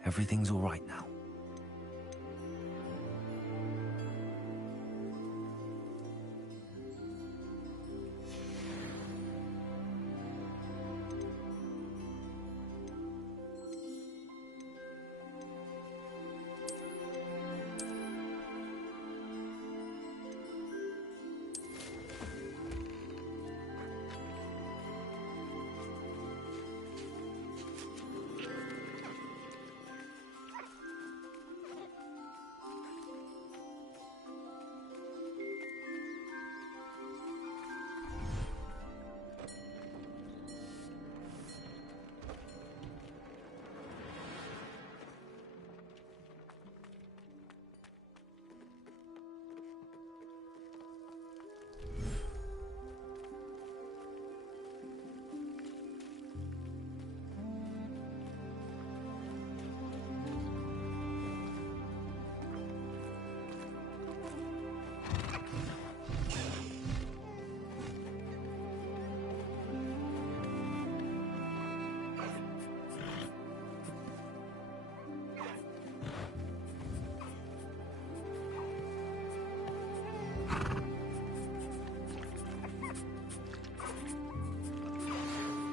Everything's all right now.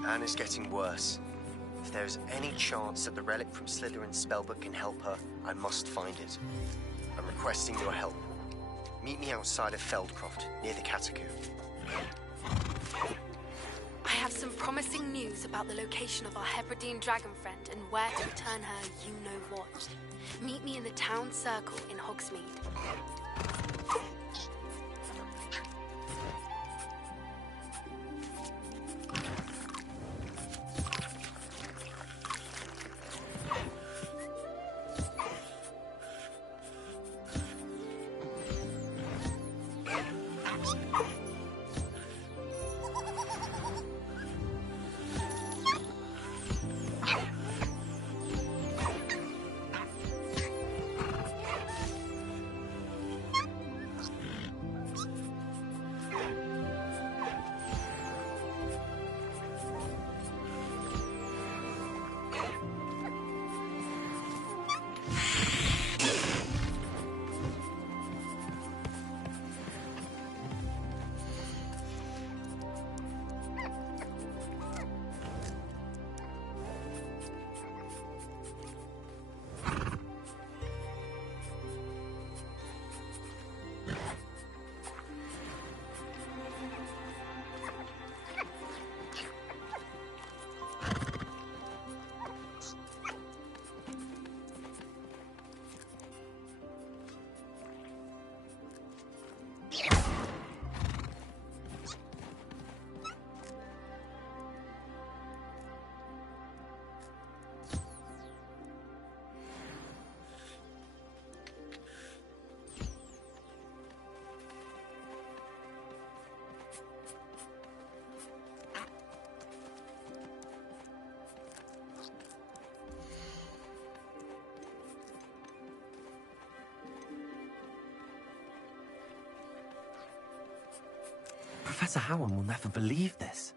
Anna's getting worse. If there is any chance that the relic from Slytherin's spellbook can help her, I must find it. I'm requesting your help. Meet me outside of Feldcroft, near the Catacomb. I have some promising news about the location of our Hebridean dragon friend and where to return her you-know-what. Meet me in the town circle in Hogsmeade. Professor Howard will never believe this.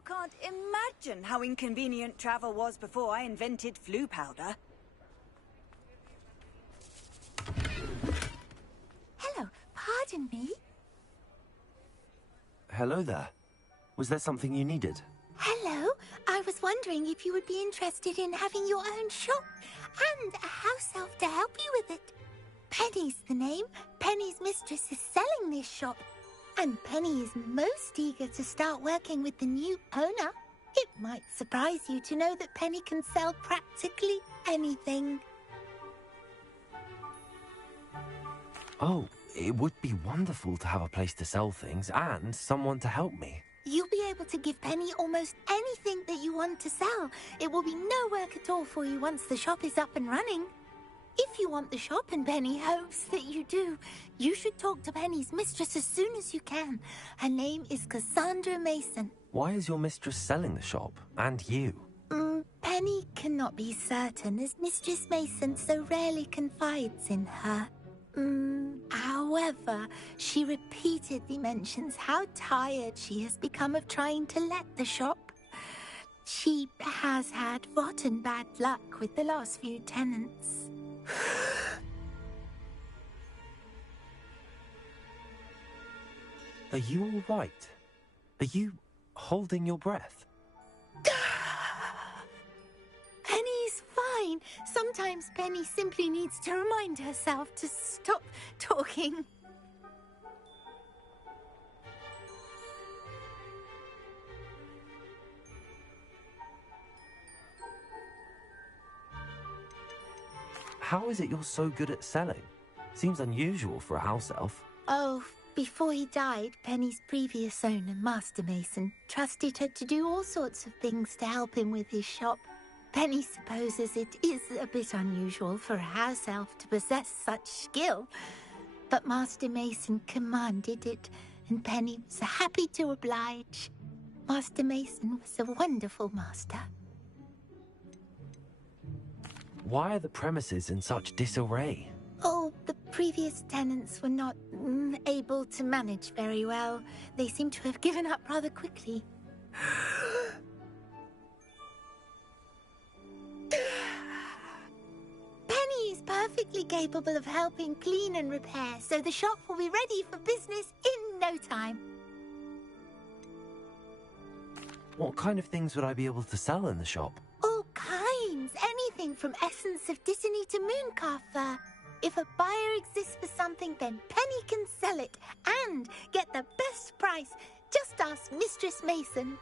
You can't imagine how inconvenient travel was before I invented flu powder. Hello, pardon me. Hello there. Was there something you needed? Hello, I was wondering if you would be interested in having your own shop and a house elf to help you with it. Penny's the name. Penny's mistress is selling this shop, and Penny is most eager to start working with the new owner. It might surprise you to know that Penny can sell practically anything. Oh, it would be wonderful to have a place to sell things and someone to help me. You'll be able to give Penny almost anything that you want to sell. It will be no work at all for you once the shop is up and running. If you want the shop, and Penny hopes that you do, you should talk to Penny's mistress as soon as you can. Her name is Cassandra Mason. Why is your mistress selling the shop? And you? Penny cannot be certain, as Mistress Mason so rarely confides in her. However, she repeatedly mentions how tired she has become of trying to let the shop. She has had rotten bad luck with the last few tenants. Are you all right? Are you holding your breath? Penny's fine. Sometimes Penny simply needs to remind herself to stop talking. How is it you're so good at selling? Seems unusual for a house elf. Oh, before he died, Penny's previous owner, Master Mason, trusted her to do all sorts of things to help him with his shop. Penny supposes it is a bit unusual for a house elf to possess such skill, but Master Mason commanded it, and Penny was happy to oblige. Master Mason was a wonderful master. Why are the premises in such disarray? Oh, the previous tenants were not able to manage very well. They seem to have given up rather quickly. Penny is perfectly capable of helping clean and repair, so the shop will be ready for business in no time. What kind of things would I be able to sell in the shop? All kinds. Anything from essence of Disney to mooncalf fur. If a buyer exists for something, then Penny can sell it and get the best price. Just ask Mistress Mason.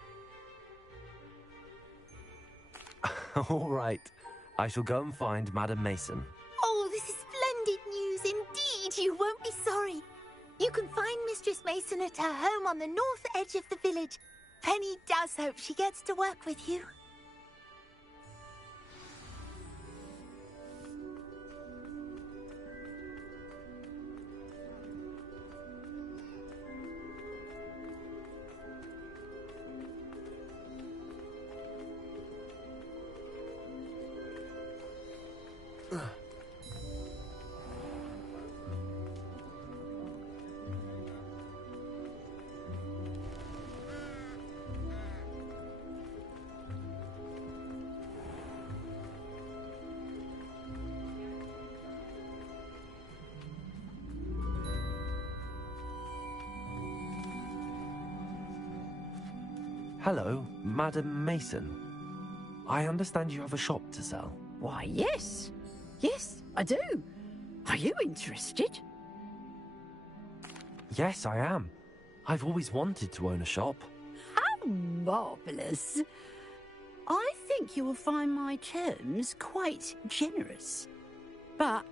All right. I shall go and find Madam Mason. Oh, this is splendid news indeed. You won't be sorry. You can find Mistress Mason at her home on the north edge of the village. Penny does hope she gets to work with you. Hello, Madam Mason. I understand you have a shop to sell. Why, yes. Yes, I do. Are you interested? Yes, I am. I've always wanted to own a shop. How marvellous. I think you will find my terms quite generous. But,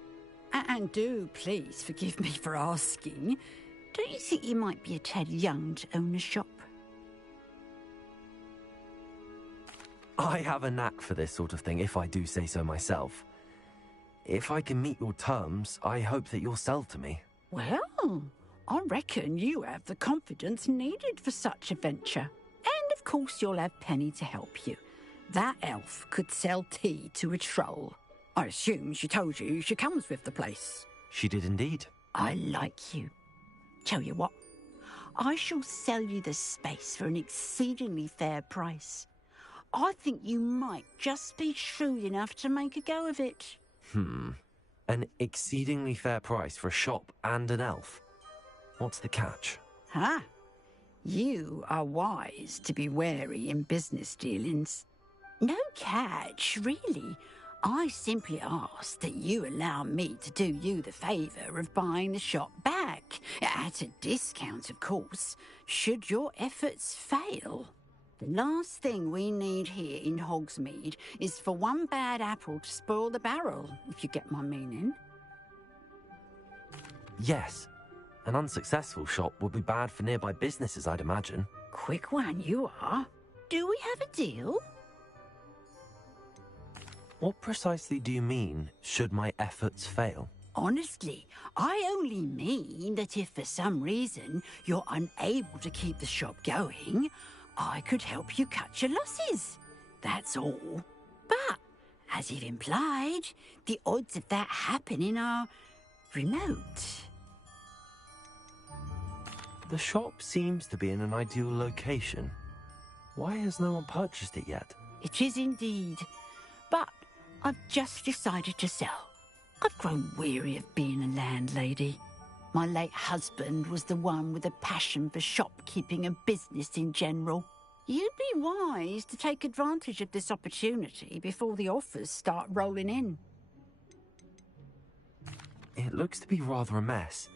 and do please forgive me for asking, don't you think you might be a tad young to own a shop? I have a knack for this sort of thing, if I do say so myself. If I can meet your terms, I hope that you'll sell to me. Well, I reckon you have the confidence needed for such a venture. And of course you'll have Penny to help you. That elf could sell tea to a troll. I assume she told you she comes with the place. She did indeed. I like you. Tell you what, I shall sell you the space for an exceedingly fair price. I think you might just be shrewd enough to make a go of it. An exceedingly fair price for a shop and an elf. What's the catch? Huh? You are wise to be wary in business dealings. No catch, really. I simply ask that you allow me to do you the favour of buying the shop back. At a discount, of course, should your efforts fail. The last thing we need here in Hogsmeade is for one bad apple to spoil the barrel, if you get my meaning. Yes. An unsuccessful shop would be bad for nearby businesses, I'd imagine. Quick one, you are. Do we have a deal? What precisely do you mean, should my efforts fail? Honestly, I only mean that if for some reason you're unable to keep the shop going, I could help you cut your losses. That's all. But, as you've implied, the odds of that happening are remote. The shop seems to be in an ideal location. Why has no one purchased it yet? It is indeed. But I've just decided to sell. I've grown weary of being a landlady. My late husband was the one with a passion for shopkeeping and business in general. You'd be wise to take advantage of this opportunity before the offers start rolling in. It looks to be rather a mess.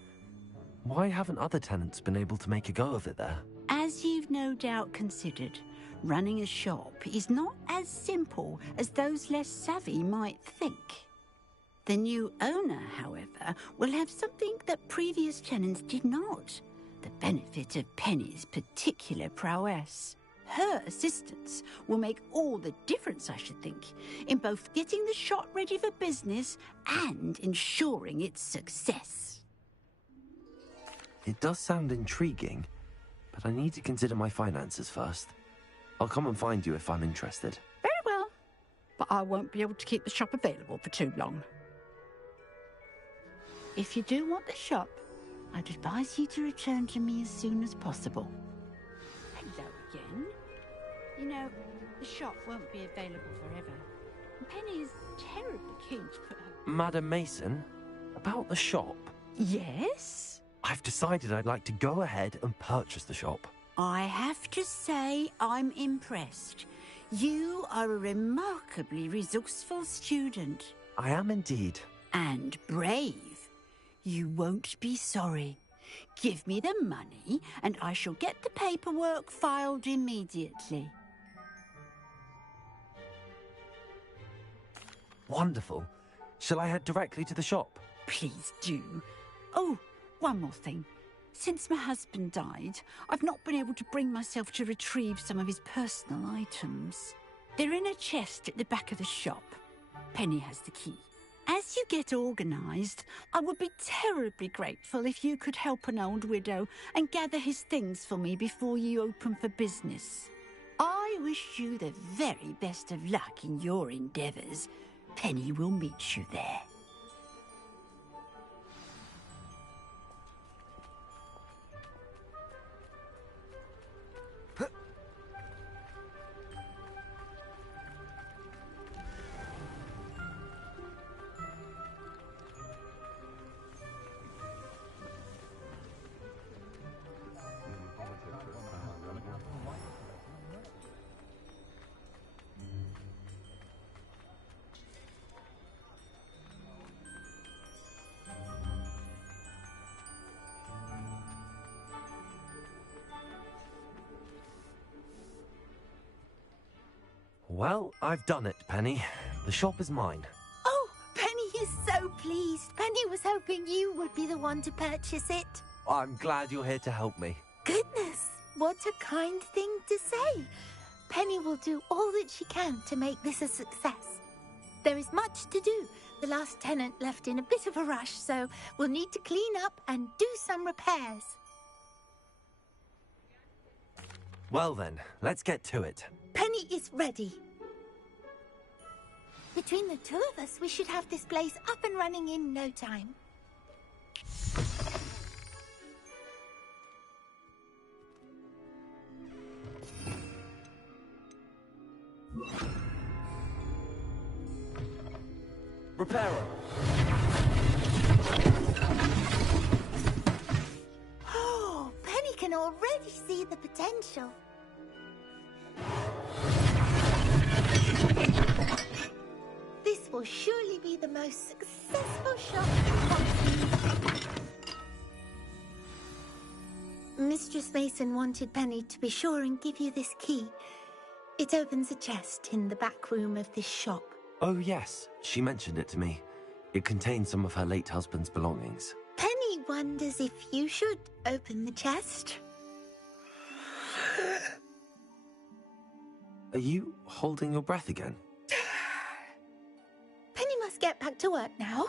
Why haven't other tenants been able to make a go of it there? As you've no doubt considered, running a shop is not as simple as those less savvy might think. The new owner, however, will have something that previous tenants did not. The benefit of Penny's particular prowess. Her assistance will make all the difference, I should think, in both getting the shop ready for business and ensuring its success. It does sound intriguing, but I need to consider my finances first. I'll come and find you if I'm interested. Very well, but I won't be able to keep the shop available for too long. If you do want the shop, I'd advise you to return to me as soon as possible. Hello again. You know, the shop won't be available forever. Penny is terribly keen to put her... Madam Mason, about the shop? Yes? I've decided I'd like to go ahead and purchase the shop. I have to say I'm impressed. You are a remarkably resourceful student. I am indeed. And brave. You won't be sorry. Give me the money, and I shall get the paperwork filed immediately. Wonderful. Shall I head directly to the shop? Please do. Oh, one more thing. Since my husband died, I've not been able to bring myself to retrieve some of his personal items. They're in a chest at the back of the shop. Penny has the key. As you get organised, I would be terribly grateful if you could help an old widow and gather his things for me before you open for business. I wish you the very best of luck in your endeavours. Penny will meet you there. Well, I've done it, Penny. The shop is mine. Oh, Penny is so pleased. Penny was hoping you would be the one to purchase it. I'm glad you're here to help me. Goodness, what a kind thing to say. Penny will do all that she can to make this a success. There is much to do. The last tenant left in a bit of a rush, so we'll need to clean up and do some repairs. Well then, let's get to it. Penny is ready. Between the two of us, we should have this place up and running in no time. repairer. Oh, Penny can already see the potential. This will surely be the most successful shop in Hogsmeade. Mistress Mason wanted Penny to be sure and give you this key. It opens a chest in the back room of this shop. Oh, yes. She mentioned it to me. It contains some of her late husband's belongings. Penny wonders if you should open the chest. Are you holding your breath again? Penny must get back to work now.